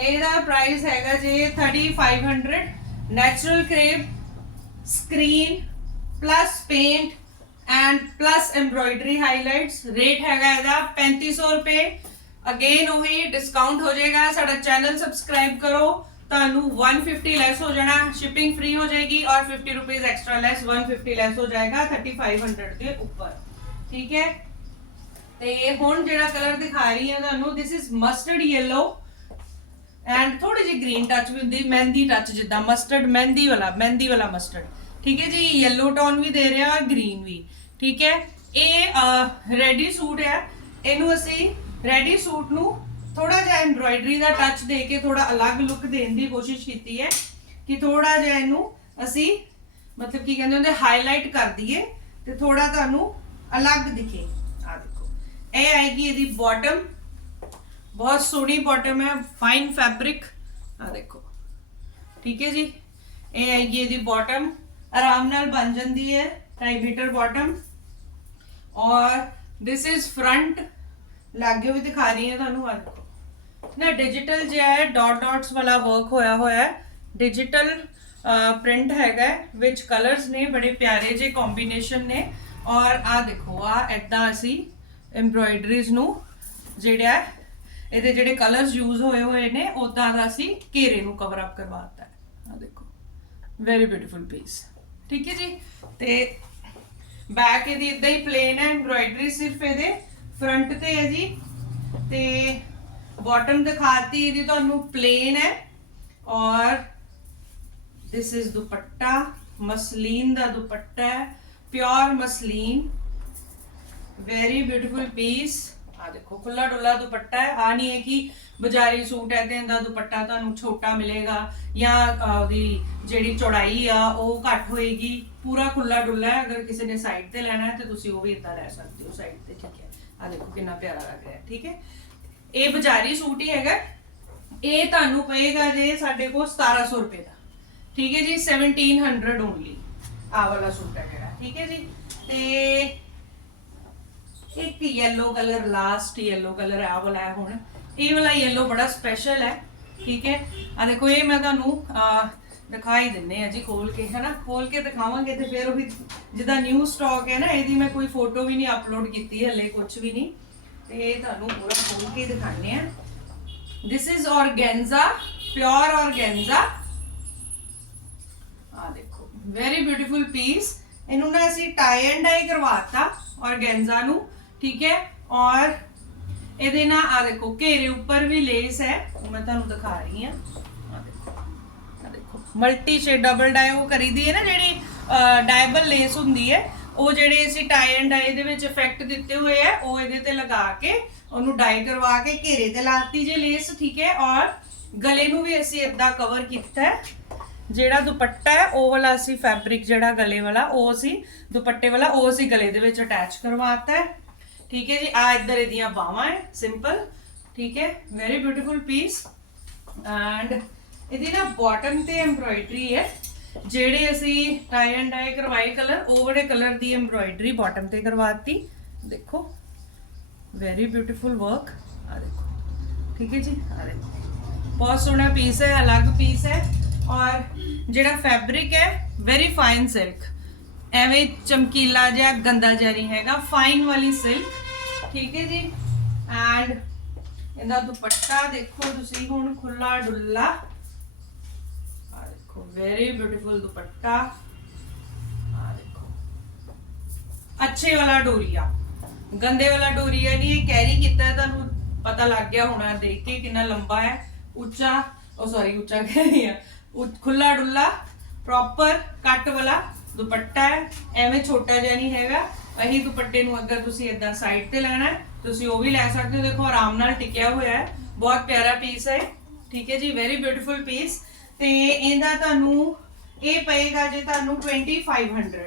ਇਹਦਾ ਪ੍ਰਾਈਸ ਹੈਗਾ ਜੀ 3500 natural crepe screen plus paint and plus embroidery highlights rate ਹੈਗਾ ਇਹਦਾ 3500 ਰੁਪਏ। ਅਗੇਨ ਉਹੀ ਡਿਸਕਾਊਂਟ ਹੋ ਜਾਏਗਾ। ਸਾਡਾ ਚੈਨਲ ਸਬਸਕ੍ਰਾਈਬ ਕਰੋ। ਤੁਹਾਨੂੰ 150 ਲੈਸ ਹੋ ਜਾਣਾ। ਸ਼ਿਪਿੰਗ ਫ੍ਰੀ ਹੋ ਜਾਏਗੀ ਔਰ 50 ਰੁਪਏ ਐਕਸਟਰਾ ਲੈਸ 150 ਲੈਸ ਹੋ ਜਾਏਗਾ। 3500 ਦੇ ਉੱਪਰ। ਠੀਕ ਹੈ? ਤੇ ਹੁਣ ਜਿਹੜਾ ਕਲਰ ਦਿਖਾ ਰਹੀ ਹਾਂ ਤੁਹਾਨੂੰ, this is mustard yellow and ਥੋੜੀ ਜਿਹੀ ਗ੍ਰੀਨ ਟੱਚ ਵੀ ਹੁੰਦੀ, ਮਹਿੰਦੀ ਟੱਚ ਜਿੱਦਾਂ ਮਸਟਰਡ ਮਹਿੰਦੀ ਵਾਲਾ ਮਹਿੰਦੀ ਵਾਲਾ ਮਸਟਰਡ ਠੀਕ ਹੈ ਜੀ, yellow ਟੋਨ ਵੀ ਦੇ ਰਿਹਾ ਔਰ ਗ੍ਰੀਨ ਵੀ। ਠੀਕ ਹੈ, ਇਹ ਰੈਡੀ ਸੂਟ ਹੈ। ਇਹਨੂੰ ਅਸੀਂ ਰੈਡੀ ਸੂਟ ਨੂੰ ਥੋੜਾ ਜਿਹਾ ਐਮਬ੍ਰੋਇਡਰੀ ਦਾ ਟੱਚ ਦੇ ਕੇ ਥੋੜਾ ਅਲੱਗ ਲੁੱਕ ਦੇਣ ਦੀ ਕੋਸ਼ਿਸ਼ ਕੀਤੀ ਹੈ ਕਿ ਥੋੜਾ ਜਿਹਾ ਇਹਨੂੰ ਅਸੀਂ, ਮਤਲਬ ਕੀ ਕਹਿੰਦੇ ਹੁੰਦੇ ਹਾਈਲਾਈਟ ਕਰ ਦਈਏ ਤੇ ਥੋੜਾ ਤੁਹਾਨੂੰ ਅਲੱਗ ਦਿਖੇ। ਇਹ ਆਏਗੀ ਇਹਦੀ ਬਾਟਮ ਬਹੁਤ ਸੋਹਣੀ ਬਾਟਮ ਹੈ ਫਾਈਨ ਫੈਬਰਿਕ ਆ ਦੇਖੋ। ਠੀਕ ਹੈ ਜੀ? ਇਹ ਆਏਗੀ ਇਹਦੀ ਬਾਟਮ ਆਰਾਮ ਨਾਲ ਬਣ ਜਾਂਦੀ ਹੈ 2 ਮੀਟਰ ਬਾਟਮ ਔਰ ਦਿਸ ਇਜ਼ ਫਰੰਟ ਲਾਗੇ ਵੀ ਦਿਖਾ ਰਹੀ ਹਾਂ ਤੁਹਾਨੂੰ ਆ ਦੇਖੋ। ਨਾ ਡਿਜੀਟਲ ਜਿਹਾ ਹੈ ਡਾਟ ਡਾਟਸ ਵਾਲਾ ਵਰਕ ਹੋਇਆ ਹੋਇਆ ਹੈ। ਡਿਜੀਟਲ ਪ੍ਰਿੰਟ ਹੈਗਾ ਵਿੱਚ ਕਲਰਸ ਨੇ, ਬੜੇ ਪਿਆਰੇ ਜਿਹੇ ਕੰਬੀਨੇਸ਼ਨ ਨੇ। ਔਰ ਆ ਦੇਖੋ ਆ ਐਦਾਂ ਅਸੀਂ ਐਮਬ੍ਰੋਇਡਰੀਜ਼ ਨੂੰ ਜਿਹੜਾ ਹੈ, ਇਹਦੇ ਜਿਹੜੇ ਕਲਰਸ ਯੂਜ਼ ਹੋਏ ਹੋਏ ਨੇ ਉਦਾਂ ਦਾ ਅਸੀਂ ਘੇਰੇ ਨੂੰ ਕਵਰ ਅਪ ਕਰਵਾਤਾ ਹੈ। ਆ ਦੇਖੋ ਵੈਰੀ ਬਿਊਟੀਫੁਲ ਪੀਸ ਠੀਕ ਹੈ ਜੀ? ਤੇ ਬੈਕ ਇਹਦੀ ਇਦਾਂ ਹੀ ਪਲੇਨ ਹੈ ਐਮਬ੍ਰੋਇਡਰੀ ਸਿਰਫ ਇਹਦੇ ਫਰੰਟ ਤੇ ਹੈ ਜੀ। ਤੇ ਬਾਟਮ ਦਿਖਾਤੀ ਇਹਦੀ ਤੁਹਾਨੂੰ ਪਲੇਨ ਹੈ। ਔਰ this ਇਜ਼ ਦੁਪੱਟਾ ਮਸਲੀਨ ਦਾ ਦੁਪੱਟਾ ਹੈ pure muslin. Very beautiful piece ਆ ਦੇਖੋ ਖੁੱਲਾ ਡੁੱਲਾ ਦੁਪੱਟਾ ਹੈ। ਆ ਨਹੀਂ ਹੈ ਕਿ ਬਜ਼ਾਰੀ ਸੂਟ ਹੈ ਤੇ ਇਹਦਾ ਦੁਪੱਟਾ ਤੁਹਾਨੂੰ ਛੋਟਾ ਮਿਲੇਗਾ ਜਾਂ ਉਹਦੀ ਜਿਹੜੀ ਚੌੜਾਈ ਆ, ਉਹ ਘੱਟ ਹੋਏਗੀ। ਪੂਰਾ ਖੁੱਲਾ ਡੁੱਲਾ ਹੈ। ਅਗਰ ਕਿਸੇ ਨੇ ਸਾਈਡ ਤੇ ਲੈਣਾ ਹੈ ਤੇ ਤੁਸੀਂ ਉਹ ਵੀ ਇਦਾਂ ਲੈ ਸਕਦੇ ਹੋ ਸਾਈਡ ਤੇ ਠੀਕ ਹੈ। ਆ ਦੇਖੋ ਕਿੰਨਾ ਪਿਆਰਾ ਲੱਗ ਰਿਹਾ ਠੀਕ ਹੈ। ਇਹ ਬਜ਼ਾਰੀ ਸੂਟ ਹੀ ਹੈਗਾ ਇਹ ਤੁਹਾਨੂੰ ਪਏਗਾ ਜੇ ਸਾਡੇ ਕੋਲ 1700 ਰੁਪਏ ਦਾ। ਠੀਕ ਹੈ ਜੀ 1700 ਓਨਲੀ ਆ ਵਾਲਾ ਸੂਟ ਹੈ ਜਿਹੜਾ, ਠੀਕ ਹੈ ਜੀ। ਤੇ ਇੱਕ yellow colour last yellow colour ਆ ਵਾਲਾ ਹੈ ਹੁਣ। ਇਹ ਵਾਲਾ ਯੈਲੋ ਬੜਾ ਸਪੈਸ਼ਲ ਹੈ, ਠੀਕ ਹੈ? ਆ ਦੇਖੋ, ਇਹ ਮੈਂ ਤੁਹਾਨੂੰ ਦਿਖਾਈ ਦਿੰਨੇ ਆ ਜੀ ਖੋਲ ਕੇ, ਹੈਨਾ? ਖੋਲ ਕੇ ਦਿਖਾਵਾਂਗੇ ਤੇ ਫਿਰ ਉਹ ਵੀ ਜਿੱਦਾਂ ਨਿਊ ਸਟਾਕ ਹੈ ਨਾ, ਇਹਦੀ ਮੈਂ ਕੋਈ ਫੋਟੋ ਵੀ ਨਹੀਂ ਅਪਲੋਡ ਕੀਤੀ ਹਲੇ ਕੁਝ ਵੀ ਨਹੀਂ। ਤੇ ਇਹ ਤੁਹਾਨੂੰ ਪੂਰਾ ਖੋਲ ਕੇ ਦਿਖਾਣੇ ਆ। This is organza pure organza ਆ ਦੇਖੋ ਵੈਰੀ ਬਿਊਟੀਫੁਲ ਪੀਸ ਇਹਨੂੰ ਨਾ ਅਸੀਂ ਟਾਈ ਐਂਡ ਡਾਈ ਕਰਵਾਤਾ, organza ਨੂੰ। ਠੀਕ ਹੈ? ਔਰ ਇਹਦੇ ਨਾਲ ਆ ਦੇਖੋ, ਘੇਰੇ ਉੱਪਰ ਵੀ ਲੇਸ ਹੈ। ਉਹ ਮੈਂ ਤੁਹਾਨੂੰ ਦਿਖਾ ਰਹੀ ਹਾਂ। ਆ ਦੇਖੋ ਆ ਦੇਖੋ। ਮਲਟੀ ਸ਼ੇਡ ਡਬਲ ਡਾਈ ਉਹ ਕਰੀਦੀ ਹੈ ਨਾ ਜਿਹੜੀ ਡਾਇਬਲ ਲੇਸ ਹੁੰਦੀ ਹੈ। ਉਹ ਜਿਹੜੇ ਅਸੀਂ ਟਾਈ ਐਂਡ ਡਾਈ ਦੇ ਵਿੱਚ ਇਫੈਕਟ ਦਿੱਤੇ ਹੋਏ ਆ ਉਹ ਇਹਦੇ ਤੇ ਲਗਾ ਕੇ, ਉਹਨੂੰ ਡਾਈ ਕਰਵਾ ਕੇ ਘੇਰੇ ਤੇ ਲਾਤੀ ਜੇ ਲੇਸ ਠੀਕ ਹੈ? ਔਰ ਗਲੇ ਨੂੰ ਵੀ ਅਸੀਂ ਇਦਾਂ ਕਵਰ ਕੀਤਾ ਹੈ। ਜਿਹੜਾ ਦੁਪੱਟਾ ਹੈ, ਉਹ ਵਾਲਾ ਅਸੀਂ ਫੈਬਰਿਕ ਜਿਹੜਾ ਗਲੇ ਵਾਲਾ, ਉਹ ਅਸੀਂ ਦੁਪੱਟੇ ਵਾਲਾ, ਉਹ ਅਸੀਂ ਗਲੇ ਦੇ ਵਿੱਚ ਅਟੈਚ ਕਰਵਾਤਾ ਹੈ। ਠੀਕ ਹੈ ਜੀ ਆ ਇੱਧਰ ਇਹਦੀਆਂ ਬਾਹਾਂ ਹੈ ਸਿੰਪਲ ਠੀਕ ਹੈ ਵੈਰੀ ਬਿਊਟੀਫੁਲ ਪੀਸ ਐਂਡ ਇਹਦੀ ਨਾ ਬਾਟਮ ਤੇ ਐਮਬ੍ਰੋਇਡਰੀ ਹੈ ਜਿਹੜੇ ਅਸੀਂ ਟਾਈ ਐਂਡ ਡਾਈ ਕਰਵਾਏ ਕਲਰ ਉਹ ਵਾਲੇ ਕਲਰ ਦੀ ਐਮਬ੍ਰੋਇਡਰੀ ਬਾਟਮ ਤੇ ਕਰਵਾਤੀ ਦੇਖੋ ਵੈਰੀ ਬਿਊਟੀਫੁਲ ਵਰਕ ਆ ਦੇਖੋ ਠੀਕ ਹੈ ਜੀ ਆ ਦੇਖੋ ਬਹੁਤ ਸੋਹਣਾ ਪੀਸ ਹੈ ਅਲੱਗ ਪੀਸ ਹੈ ਔਰ ਜਿਹੜਾ ਫੈਬਰਿਕ ਹੈ ਵੈਰੀ ਫਾਈਨ ਸਿਲਕ ਐਵੇਂ ਚਮਕੀਲਾ ਜਿਹਾ ਗੰਦਾ ਜਿਹਾ ਹੈਗਾ ਫਾਈਨ ਵਾਲੀ ਸਿਲਕ ਠੀਕ ਹੈ ਜੀ? ਐਂਡ ਇਹਦਾ ਦੁਪੱਟਾ ਦੇਖੋ ਤੁਸੀਂ ਹੁਣ ਖੁੱਲਾ ਡੁੱਲਾ। ਆ ਦੇਖੋ ਵੈਰੀ ਬਿਊਟੀਫੁਲ ਦੁਪੱਟਾ। ਆ ਦੇਖੋ। ਅੱਛੇ ਵਾਲਾ ਡੋਰੀਆ। ਗੰਦੇ ਵਾਲਾ ਡੋਰੀਆ ਨਹੀਂ, ਇਹ ਕੈਰੀ ਕੀਤਾ ਤੁਹਾਨੂੰ ਪਤਾ ਲੱਗ ਗਿਆ ਹੋਣਾ, ਦੇਖ ਕੇ ਕਿੰਨਾ ਲੰਬਾ ਹੈ। ਉੱਚਾ, ਉਹ ਸੌਰੀ ਉੱਚਾ ਕਹਿ ਰਹੀ ਆ ਖੁੱਲਾ ਡੁੱਲਾ ਪ੍ਰੋਪਰ ਕੱਟ ਵਾਲਾ। ਦੁਪੱਟਾ ਹੈ, ਐਵੇਂ ਛੋਟਾ ਜਿਹਾ ਨਹੀਂ ਹੈਗਾ। ਅਹੀ ਦੁਪੱਟੇ ਨੂੰ ਅਗਰ ਤੁਸੀਂ ਇਦਾਂ ਸਾਈਡ ਤੇ ਲੈਣਾ ਤੁਸੀਂ ਉਹ ਵੀ ਲੈ ਸਕਦੇ ਹੋ। ਦੇਖੋ, ਆਰਾਮ ਨਾਲ ਟਿਕਿਆ ਹੋਇਆ ਹੈ। ਬਹੁਤ ਪਿਆਰਾ ਪੀਸ ਹੈ। ਠੀਕ ਹੈ ਜੀ ਵੈਰੀ ਬਿਊਟੀਫੁਲ ਪੀਸ ਤੇ ਇਹਦਾ ਤੁਹਾਨੂੰ, ਇਹ ਪਏਗਾ ਜੇ ਤੁਹਾਨੂੰ 2500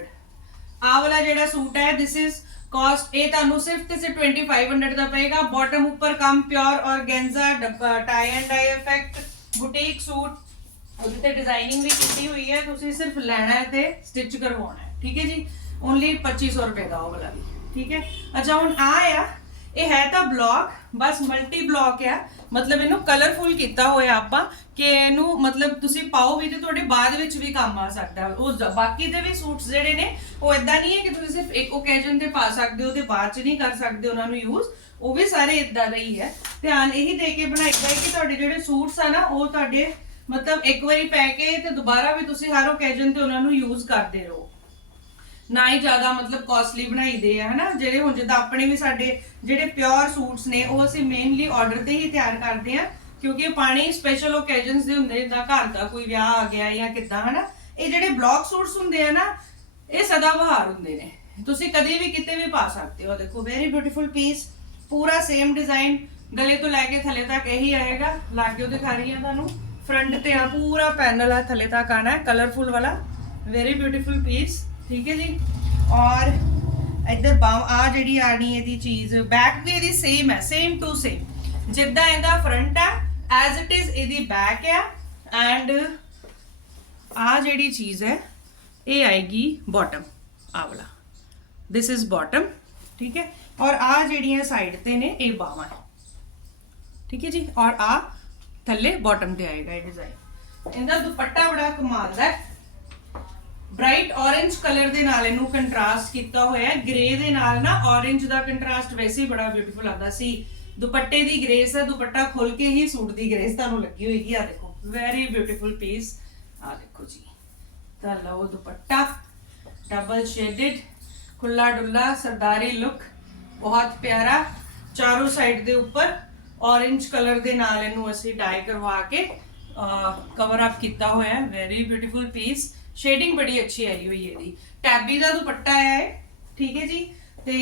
ਆਹ ਵਾਲਾ ਜਿਹੜਾ ਸੂਟ ਹੈ, this ਇਜ਼ cost, ਇਹ ਤੁਹਾਨੂੰ ਸਿਰਫ ਤੇ ਸਿਰਫ 2500 ਦਾ ਪਏਗਾ। ਬਾਟਮ ਉੱਪਰ ਕੰਮ pure organza tie and dye effect boutique suit ਉਹਦੇ ਤੇ ਡਿਜ਼ਾਈਨਿੰਗ ਵੀ ਕੀਤੀ ਹੋਈ ਹੈ, ਤੁਸੀਂ ਸਿਰਫ ਲੈਣਾ ਹੈ ਤੇ ਸਟਿਚ ਕਰਵਾਉਣਾ ਹੈ, ਠੀਕ ਹੈ ਜੀ? ਓਨਲੀ 2500 ਰੁਪਏ ਦਾ ਉਹ ਵਾਲਾ ਵੀ, ਠੀਕ ਹੈ? ਅੱਛਾ, ਹੁਣ ਆ ਆ, ਇਹ ਹੈ ਤਾਂ ਬਲੌਕ ਬਸ ਮਲਟੀ ਬਲੌਕ ਆ। ਮਤਲਬ ਇਹਨੂੰ ਕਲਰਫੁਲ ਕੀਤਾ ਹੋਇਆ ਆਪਾਂ, ਕਿ ਇਹਨੂੰ ਮਤਲਬ ਤੁਸੀਂ ਪਾਓ ਵੀ ਤੇ ਤੁਹਾਡੇ ਬਾਅਦ ਵਿੱਚ ਵੀ ਕੰਮ ਆ ਸਕਦਾ। ਹੈ। ਉਹ ਬਾਕੀ ਦੇ ਵੀ ਸੂਟਸ ਜਿਹੜੇ ਨੇ, ਉਹ ਇਦਾਂ ਨਹੀਂ ਹੈ ਕਿ ਤੁਸੀਂ ਸਿਰਫ ਇੱਕ ਓਕੇਜਨ ਤੇ ਪਾ ਸਕਦੇ ਹੋ ਤੇ ਬਾਅਦ ਚ ਨਹੀਂ ਕਰ ਸਕਦੇ ਉਹਨਾਂ ਨੂੰ ਯੂਜ਼ ਉਹ ਵੀ ਸਾਰੇ ਇਦਾਂ ਦਾ ਹੀ ਹੈ। ਧਿਆਨ ਇਹੀ ਦੇ ਕੇ ਬਣਾਈਦਾ ਹੈ ਕਿ ਤੁਹਾਡੇ ਜਿਹੜੇ ਸੂਟਸ ਆ ਨਾ, ਉਹ ਤੁਹਾਡੇ ਮਤਲਬ ਇੱਕ ਵਾਰੀ ਪੈ ਕੇ ਤੇ ਦੁਬਾਰਾ ਵੀ ਤੁਸੀਂ ਹਰ ਓਕੇਜਨ ਤੇ ਉਹਨਾਂ ਨੂੰ ਯੂਜ਼ ਕਰਦੇ ਰਹੋ। ਨਾ ਹੀ ਜ਼ਿਆਦਾ ਮਤਲਬ ਕਾਸਟਲੀ ਬਣਾਈਦੇ ਆ, ਹਨਾ? ਜਿਹੜੇ ਹੁਣ ਜਿੱਦਾਂ ਆਪਣੇ ਵੀ ਸਾਡੇ ਜਿਹੜੇ ਪਿਓਰ ਸੂਟਸ ਨੇ, ਉਹ ਅਸੀਂ ਮੇਨਲੀ ਆਰਡਰ ਤੇ ਹੀ ਤਿਆਰ ਕਰਦੇ ਆ, ਕਿਉਂਕਿ ਇਹ ਪਾਣੀ ਸਪੈਸ਼ਲ ਓਕੇਜਨਸ ਦੇ ਹੁੰਦੇ ਜਿੱਦਾਂ ਘਰ ਦਾ ਕੋਈ ਵਿਆਹ ਆ ਗਿਆ ਜਾਂ ਕਿੱਦਾਂ, ਹਨਾ? ਇਹ ਜਿਹੜੇ ਬਲੌਕ ਸੂਟਸ ਹੁੰਦੇ ਆ ਨਾ, ਇਹ ਸਦਾ ਬਹਾਰ ਹੁੰਦੇ ਨੇ। ਤੁਸੀਂ ਕਦੇ ਵੀ ਕਿਤੇ ਵੀ ਪਾ ਸਕਦੇ ਹੋ। ਦੇਖੋ ਵੈਰੀ ਬਿਊਟੀਫੁਲ ਪੀਸ ਪੂਰਾ ਸੇਮ ਡਿਜ਼ਾਈਨ ਗਲੇ ਤੋਂ ਲੈ ਕੇ ਥੱਲੇ ਤੱਕ ਇਹੀ ਆਏਗਾ, ਲਾਗੇ ਦਿਖਾ ਰਹੀ ਹਾਂ ਤੁਹਾਨੂੰ। ਫਰੰਟ ਤੇ ਆ ਪੂਰਾ ਪੈਨਲ ਆ ਥੱਲੇ ਤੱਕ ਆਣਾ ਹੈ ਕਲਰਫੁਲ ਵਾਲਾ ਵੈਰੀ ਬਿਊਟੀਫੁਲ ਪੀਸ ਠੀਕ ਹੈ ਜੀ ਔਰ ਇੱਧਰ ਬਾਹ ਆ ਜਿਹੜੀ ਆਣੀ ਇਹਦੀ ਚੀਜ਼ ਬੈਕ ਵੀ ਇਹਦੀ ਸੇਮ ਹੈ ਸੇਮ ਟੂ ਸੇਮ ਜਿੱਦਾਂ ਇਹਦਾ ਫਰੰਟ ਆ ਐਜ਼ ਇਟ ਇਜ਼ ਇਹਦੀ ਬੈਕ ਆ ਐਂਡ ਆ ਜਿਹੜੀ ਚੀਜ਼ ਹੈ ਇਹ ਆਏਗੀ ਬਾਟਮ ਆ ਵਾਲਾ ਦਿਸ ਇਜ਼ ਬਾਟਮ ਠੀਕ ਹੈ ਔਰ ਆ ਜਿਹੜੀਆਂ ਸਾਈਡ ਤੇ ਨੇ ਇਹ ਬਾਹਾਂ ਹੈ ਠੀਕ ਹੈ ਜੀ ਔਰ ਆ ਥੱਲੇ ਬਾਟਮ ਤੇ ਆਏਗਾ ਇਹ ਡਿਜ਼ਾਈਨ ਇਹਦਾ ਦੁਪੱਟਾ ਬੜਾ ਕਮਾਲ ਦਾ ਹੈ। ਬ੍ਰਾਈਟ orange ਕਲਰ ਦੇ ਨਾਲ ਇਹਨੂੰ ਕੰਟਰਾਸਟ ਕੀਤਾ ਹੋਇਆ ਹੈ। ਗ੍ਰੇ ਦੇ ਨਾਲ ਨਾ orange ਦਾ ਕੰਟਰਾਸਟ ਵੈਸੇ ਹੀ ਬੜਾ ਬਿਊਟੀਫੁਲ ਆਉਂਦਾ ਸੀ। ਦੁਪੱਟੇ ਦੀ ਗ੍ਰੇਸ ਹੈ, ਦੁਪੱਟਾ ਖੋਲ ਕੇ ਹੀ ਸੂਟ ਦੀ ਗ੍ਰੇਸ ਤੁਹਾਨੂੰ ਲੱਗੀ ਹੋਏਗੀ। ਆ ਦੇਖੋ ਵੈਰੀ ਬਿਊਟੀਫੁਲ ਪੀਸ ਆ ਦੇਖੋ ਜੀ। ਤਾਂ ਲਓ ਦੁਪੱਟਾ। ਡਬਲ ਸ਼ੇਡਡ ਖੁੱਲਾ ਡੁੱਲਾ, ਸਰਦਾਰੀ ਲੁੱਕ ਬਹੁਤ ਪਿਆਰਾ। ਚਾਰੋਂ ਸਾਈਡ ਦੇ ਉੱਪਰ orange ਕਲਰ ਦੇ ਨਾਲ ਇਹਨੂੰ ਅਸੀਂ ਡਾਈ ਕਰਵਾ ਕੇ ਕਵਰ ਅਪ ਕੀਤਾ ਹੋਇਆ ਹੈ। ਵੈਰੀ ਬਿਊਟੀਫੁਲ ਪੀਸ ਸ਼ੇਡਿੰਗ ਬੜੀ ਅੱਛੀ ਆਈ ਹੋਈ ਹੈ ਇਹਦੀ। ਟੈਬੀ ਦਾ ਦੁਪੱਟਾ ਹੈ ਠੀਕ ਹੈ ਜੀ? ਤੇ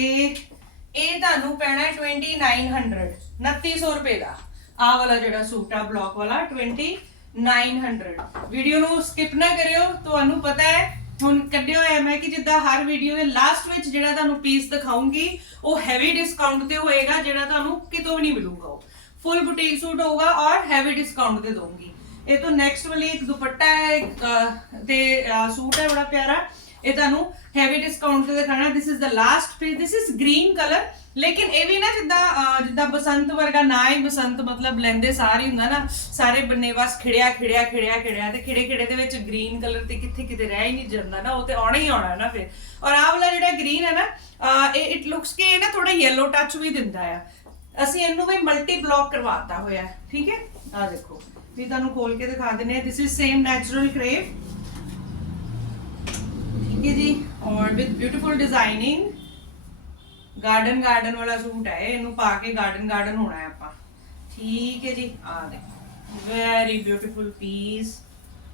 ਇਹ ਤੁਹਾਨੂੰ ਪੈਣਾ ਹੈ 2900 2900 ਰੁਪਏ ਦਾ। ਆਹ ਵਾਲਾ ਜਿਹੜਾ ਸੂਟ ਆ ਬਲੌਕ ਵਾਲਾ 2900 ਵੀਡੀਓ ਨੂੰ ਸਕਿਪ ਨਾ ਕਰਿਓ। ਤੁਹਾਨੂੰ ਪਤਾ ਹੈ, ਹੁਣ ਕੱਢਿਆ ਹੋਇਆ ਮੈਂ ਕਿ ਜਿੱਦਾਂ ਹਰ ਵੀਡੀਓ ਦੇ ਲਾਸਟ ਵਿੱਚ ਜਿਹੜਾ ਤੁਹਾਨੂੰ ਪੀਸ ਦਿਖਾਉਂਗੀ, ਉਹ ਹੈਵੀ ਡਿਸਕਾਊਂਟ ਤੇ ਹੋਏਗਾ, ਜਿਹੜਾ ਤੁਹਾਨੂੰ ਕਿਤੋਂ ਵੀ ਨਹੀਂ ਮਿਲੂਗਾ ਉਹ ਫੁੱਲ ਬੁਟੀਕ ਸੂਟ ਹੋਊਗਾ ਔਰ ਹੈਵੀ ਡਿਸਕਾਊਂਟ ਤੇ ਦਊਂਗੀ। ਇਹ ਤੋਂ ਨੈਕਸਟ ਵਾਲੀ ਇੱਕ ਦੁਪੱਟਾ ਹੈ ਇੱਕ, ਅਹ, ਤੇ ਅਹ, ਸੂਟ ਇਹ ਤੁਹਾਨੂੰ ਹੈਵੀ ਡਿਸਕਾਊਂਟ ਤੇ ਦਿਖਾਣਾ। This is the last piece this is green colour ਲੇਕਿਨ ਇਹ ਵੀ ਨਾ ਜਿੱਦਾਂ ਜਿੱਦਾਂ ਬਸੰਤ ਵਰਗਾ ਨਾ ਹੀ ਬਸੰਤ ਮਤਲਬ ਲੈਂਦੇ ਸਾਰੇ ਹੁੰਦਾ ਨਾ। ਸਾਰੇ ਬੰਨੇ ਬਸ ਖਿੜਿਆ ਖਿੜਿਆ ਖਿੜਿਆ ਖਿੜਿਆ ਤੇ ਖਿੜੇ ਖਿੜੇ ਦੇ ਵਿੱਚ ਗ੍ਰੀਨ ਕਲਰ ਤੇ ਕਿੱਥੇ ਕਿਤੇ ਰਹਿ ਹੀ ਨਹੀਂ ਜਾਂਦਾ ਨਾ। ਉਹ ਤੇ ਆਉਣਾ ਹੀ ਆਉਣਾ ਨਾ ਫਿਰ। ਔਰ ਆਹ ਵਾਲਾ ਜਿਹੜਾ ਗ੍ਰੀਨ ਹੈ ਨਾ ਇਹ ਇਟ ਲੁਕਸ ਕਿ ਨਾ ਥੋੜਾ ਯੈਲੋ ਟੱਚ ਵੀ ਦਿੰਦਾ ਆ। ਅਸੀਂ ਇਹਨੂੰ ਵੀ ਮਲਟੀ ਬਲੌਕ ਕਰਵਾਤਾ ਹੋਇਆ ਹੈ, ਠੀਕ ਹੈ? ਆ ਦੇਖੋ, ਵੀ ਤੁਹਾਨੂੰ ਖੋਲ ਕੇ ਦਿਖਾ ਦਿੰਨੇ ਆ this is same natural crepe ਠੀਕ ਹੈ ਜੀ, ਔਰ with beautiful designing garden garden ਵਾਲਾ ਸੂਟ ਹੈ ਇਹਨੂੰ ਪਾ ਕੇ ਗਾਰਡਨ ਗਾਰਡਨ ਹੋਣਾ ਹੈ ਆਪਾਂ। ਠੀਕ ਹੈ ਜੀ ਆ ਦੇਖੋ ਵੈਰੀ ਬਿਊਟੀਫੁਲ ਪੀਸ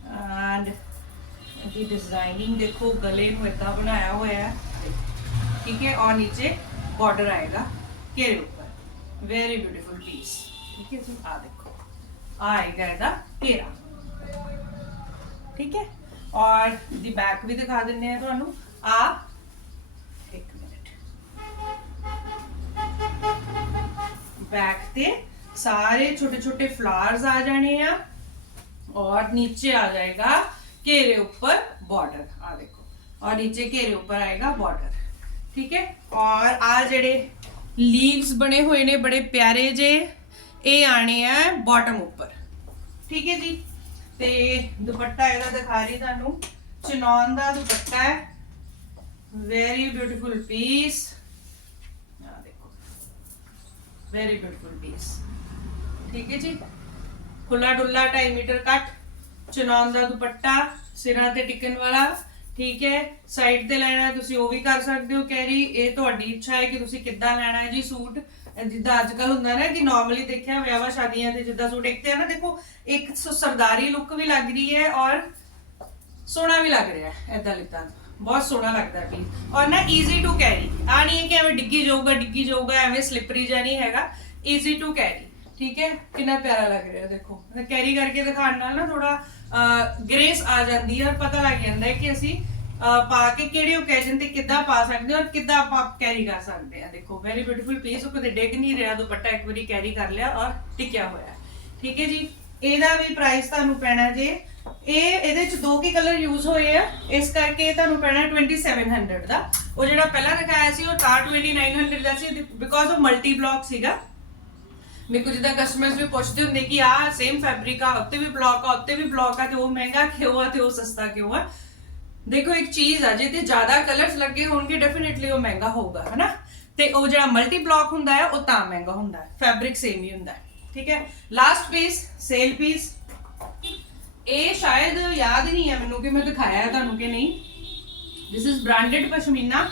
ਐਂਡ ਇਹਦੀ ਡਿਜ਼ਾਈਨਿੰਗ ਦੇਖੋ, ਗਲੇ ਨੂੰ ਇਦਾਂ ਬਣਾਇਆ ਹੋਇਆ ਹੈ। ਠੀਕ ਹੈ, ਔਰ ਨੀਚੇ ਬਾਰਡਰ ਆਏਗਾ। ਘੇਰੇ वेरी ब्यूटीफुल पीस ठीक है जी आ देखो। आई गैदा तेरा ठीक है? और दी बैक भी दिखा देने हैं थानू आ ah, एक मिनट बैक ते सारे छोटे छोटे फ्लावर्स आ जाने हैं। और नीचे आ जाएगा केरे ऊपर बॉर्डर आ ah, देखो। और नीचे केरे ऊपर आएगा बॉर्डर ठीक है? और आ जड़े। ਲੀਵਸ ਬਣੇ ਹੋਏ ਨੇ, ਬੜੇ ਪਿਆਰੇ ਜੇ। ਇਹ ਆਣੇ ਆ ਬਾਟਮ ਉੱਪਰ। ਠੀਕ ਹੈ ਜੀ? ਤੇ ਦੁਪੱਟਾ ਇਹਦਾ ਦਿਖਾ ਰਹੀ ਤੁਹਾਨੂੰ। ਚਨੌਨ ਦਾ ਦੁਪੱਟਾ ਹੈ। ਵੈਰੀ ਬਿਊਟੀਫੁਲ ਪੀਸ ਆ ਦੇਖੋ। ਵੈਰੀ ਬਿਊਟੀਫੁਲ ਪੀਸ ਠੀਕ ਹੈ ਜੀ? ਖੁੱਲਾ ਡੁੱਲਾ 2.5 ਮੀਟਰ ਕੱਟ। ਚਨੌਨ ਦਾ ਦੁਪੱਟਾ, ਸਿਰਾਂ ਤੇ ਟਿਕਣ ਵਾਲਾ। ਠੀਕ ਹੈ ਸਾਈਡ ਤੇ ਲੈਣਾ ਹੈ, ਤੁਸੀਂ ਉਹ ਵੀ ਕਰ ਸਕਦੇ ਹੋ, ਕੈਰੀ। ਇਹ ਤੁਹਾਡੀ ਇੱਛਾ ਹੈ ਕਿ ਤੁਸੀਂ ਕਿੱਦਾਂ ਲੈਣਾ ਹੈ ਜੀ ਸੂਟ। ਜਿੱਦਾਂ ਅੱਜ ਕੱਲ ਹੁੰਦਾ ਨਾ ਕਿ ਨਾਰਮਲੀ ਦੇਖਿਆ ਵਿਆਹਾਂ ਸ਼ਾਦੀਆਂ ਤੇ ਜਿੱਦਾਂ ਸੂਟ, ਇੱਕ ਤੇ ਹੈ ਨਾ ਦੇਖੋ, ਇੱਕ ਸਰਦਾਰੀ ਲੁੱਕ ਵੀ ਲੱਗ ਰਹੀ ਹੈ ਔਰ ਸੋਹਣਾ ਵੀ ਲੱਗ ਰਿਹਾ ਹੈ, ਏਦਾਂ ਲਿੱਤਾ। ਬਹੁਤ ਸੋਹਣਾ ਲੱਗਦਾ ਪੀਸ ਔਰ ਨਾ ਈਜ਼ੀ ਟੂ ਕੈਰੀ ਆ ਨਹੀਂ ਹੈ ਕਿ ਐਵੇਂ ਡਿੱਗੀ ਜਾਊਗਾ ਡਿੱਗੀ ਜਾਊਗਾ, ਐਵੇਂ ਸਲਿਪਰੀ ਜਿਹਾ ਨਹੀਂ ਹੈਗਾ। ਈਜ਼ੀ ਟੂ ਕੈਰੀ ਠੀਕ ਹੈ, ਕਿੰਨਾ ਪਿਆਰਾ ਲੱਗ ਰਿਹਾ, ਦੇਖੋ। ਕੈਰੀ ਕਰਕੇ ਦਿਖਾਉਣ ਨਾਲ ਨਾ ਥੋੜਾ ਗ੍ਰੇਸ ਆ ਜਾਂਦੀ ਹੈ ਪਤਾ ਲੱਗ ਜਾਂਦਾ ਹੈ ਕਿ ਅਸੀਂ ਪਾ ਕੇ ਕਿਹੜੇ ਓਕੇਜਨ ਤੇ ਕਿੱਦਾਂ ਪਾ ਸਕਦੇ ਹਾਂ ਔਰ ਕਿੱਦਾਂ ਆਪਾਂ ਕੈਰੀ ਕਰ ਸਕਦੇ ਹਾਂ। ਦੇਖੋ ਵੈਰੀ ਬਿਊਟੀਫੁਲ ਪੀਸ ਉਹ ਕਦੇ ਡਿੱਗ ਨਹੀਂ ਰਿਹਾ, ਦੁਪੱਟਾ ਇੱਕ ਵਾਰੀ ਕੈਰੀ ਕਰ ਲਿਆ ਔਰ ਟਿਕਿਆ ਹੋਇਆ ਠੀਕ ਹੈ ਜੀ? ਇਹਦਾ ਵੀ ਪ੍ਰਾਈਸ ਤੁਹਾਨੂੰ ਪੈਣਾ ਜੇ। ਇਹ, ਇਹਦੇ ਚ ਦੋ ਕੀ ਕਲਰ ਯੂਜ਼ ਹੋਏ ਆ? ਇਸ ਕਰਕੇ ਤੁਹਾਨੂੰ ਪੈਣਾ 2700 ਦਾ। ਉਹ ਜਿਹੜਾ ਪਹਿਲਾਂ ਦਿਖਾਇਆ ਸੀ, ਉਹ 2900 ਦਾ ਸੀ ਬਿਕੋਜ਼ ਉਹ ਮਲਟੀ ਬਲੌਕ ਸੀਗਾ। ਮੇਰੇ ਕੋਲ ਜਿੱਦਾਂ ਕਸਟਮਰਸ ਵੀ ਪੁੱਛਦੇ ਹੁੰਦੇ ਕਿ ਆਹ ਸੇਮ ਫੈਬਰਿਕ ਆ, ਉੱਤੇ ਵੀ ਬਲੌਕ ਆ, ਉੱਤੇ ਵੀ ਬਲੌਕ ਆ ਤੇ ਉਹ ਮਹਿੰਗਾ ਕਿਉਂ ਆ ਤੇ ਉਹ ਸਸਤਾ ਕਿਉਂ ਆ? ਦੇਖੋ ਇੱਕ ਚੀਜ਼ ਆ, ਜੇ ਤੇ ਜ਼ਿਆਦਾ ਕਲਰਸ ਲੱਗੇ ਹੋਣਗੇ ਡੈਫੀਨਿਟਲੀ ਉਹ ਮਹਿੰਗਾ ਹੋਊਗਾ, ਹਨਾ? ਤੇ ਉਹ ਜਿਹੜਾ ਮਲਟੀ ਬਲੌਕ ਹੁੰਦਾ ਹੈ ਉਹ ਤਾਂ ਮਹਿੰਗਾ ਹੁੰਦਾ ਹੈ ਫੈਬਰਿਕ ਸੇਮ ਹੀ ਹੁੰਦਾ ਹੈ, ਠੀਕ ਹੈ? ਲਾਸਟ ਪੀਸ ਸੇਲ ਪੀਸ ਇਹ ਸ਼ਾਇਦ ਯਾਦ ਨਹੀਂ ਹੈ ਮੈਨੂੰ ਕਿ ਮੈਂ ਦਿਖਾਇਆ ਹੈ ਤੁਹਾਨੂੰ ਕਿ ਨਹੀਂ। ਦਿਸ ਇਜ਼ ਬ੍ਰਾਂਡਡ ਪਸ਼ਮੀਨਾ,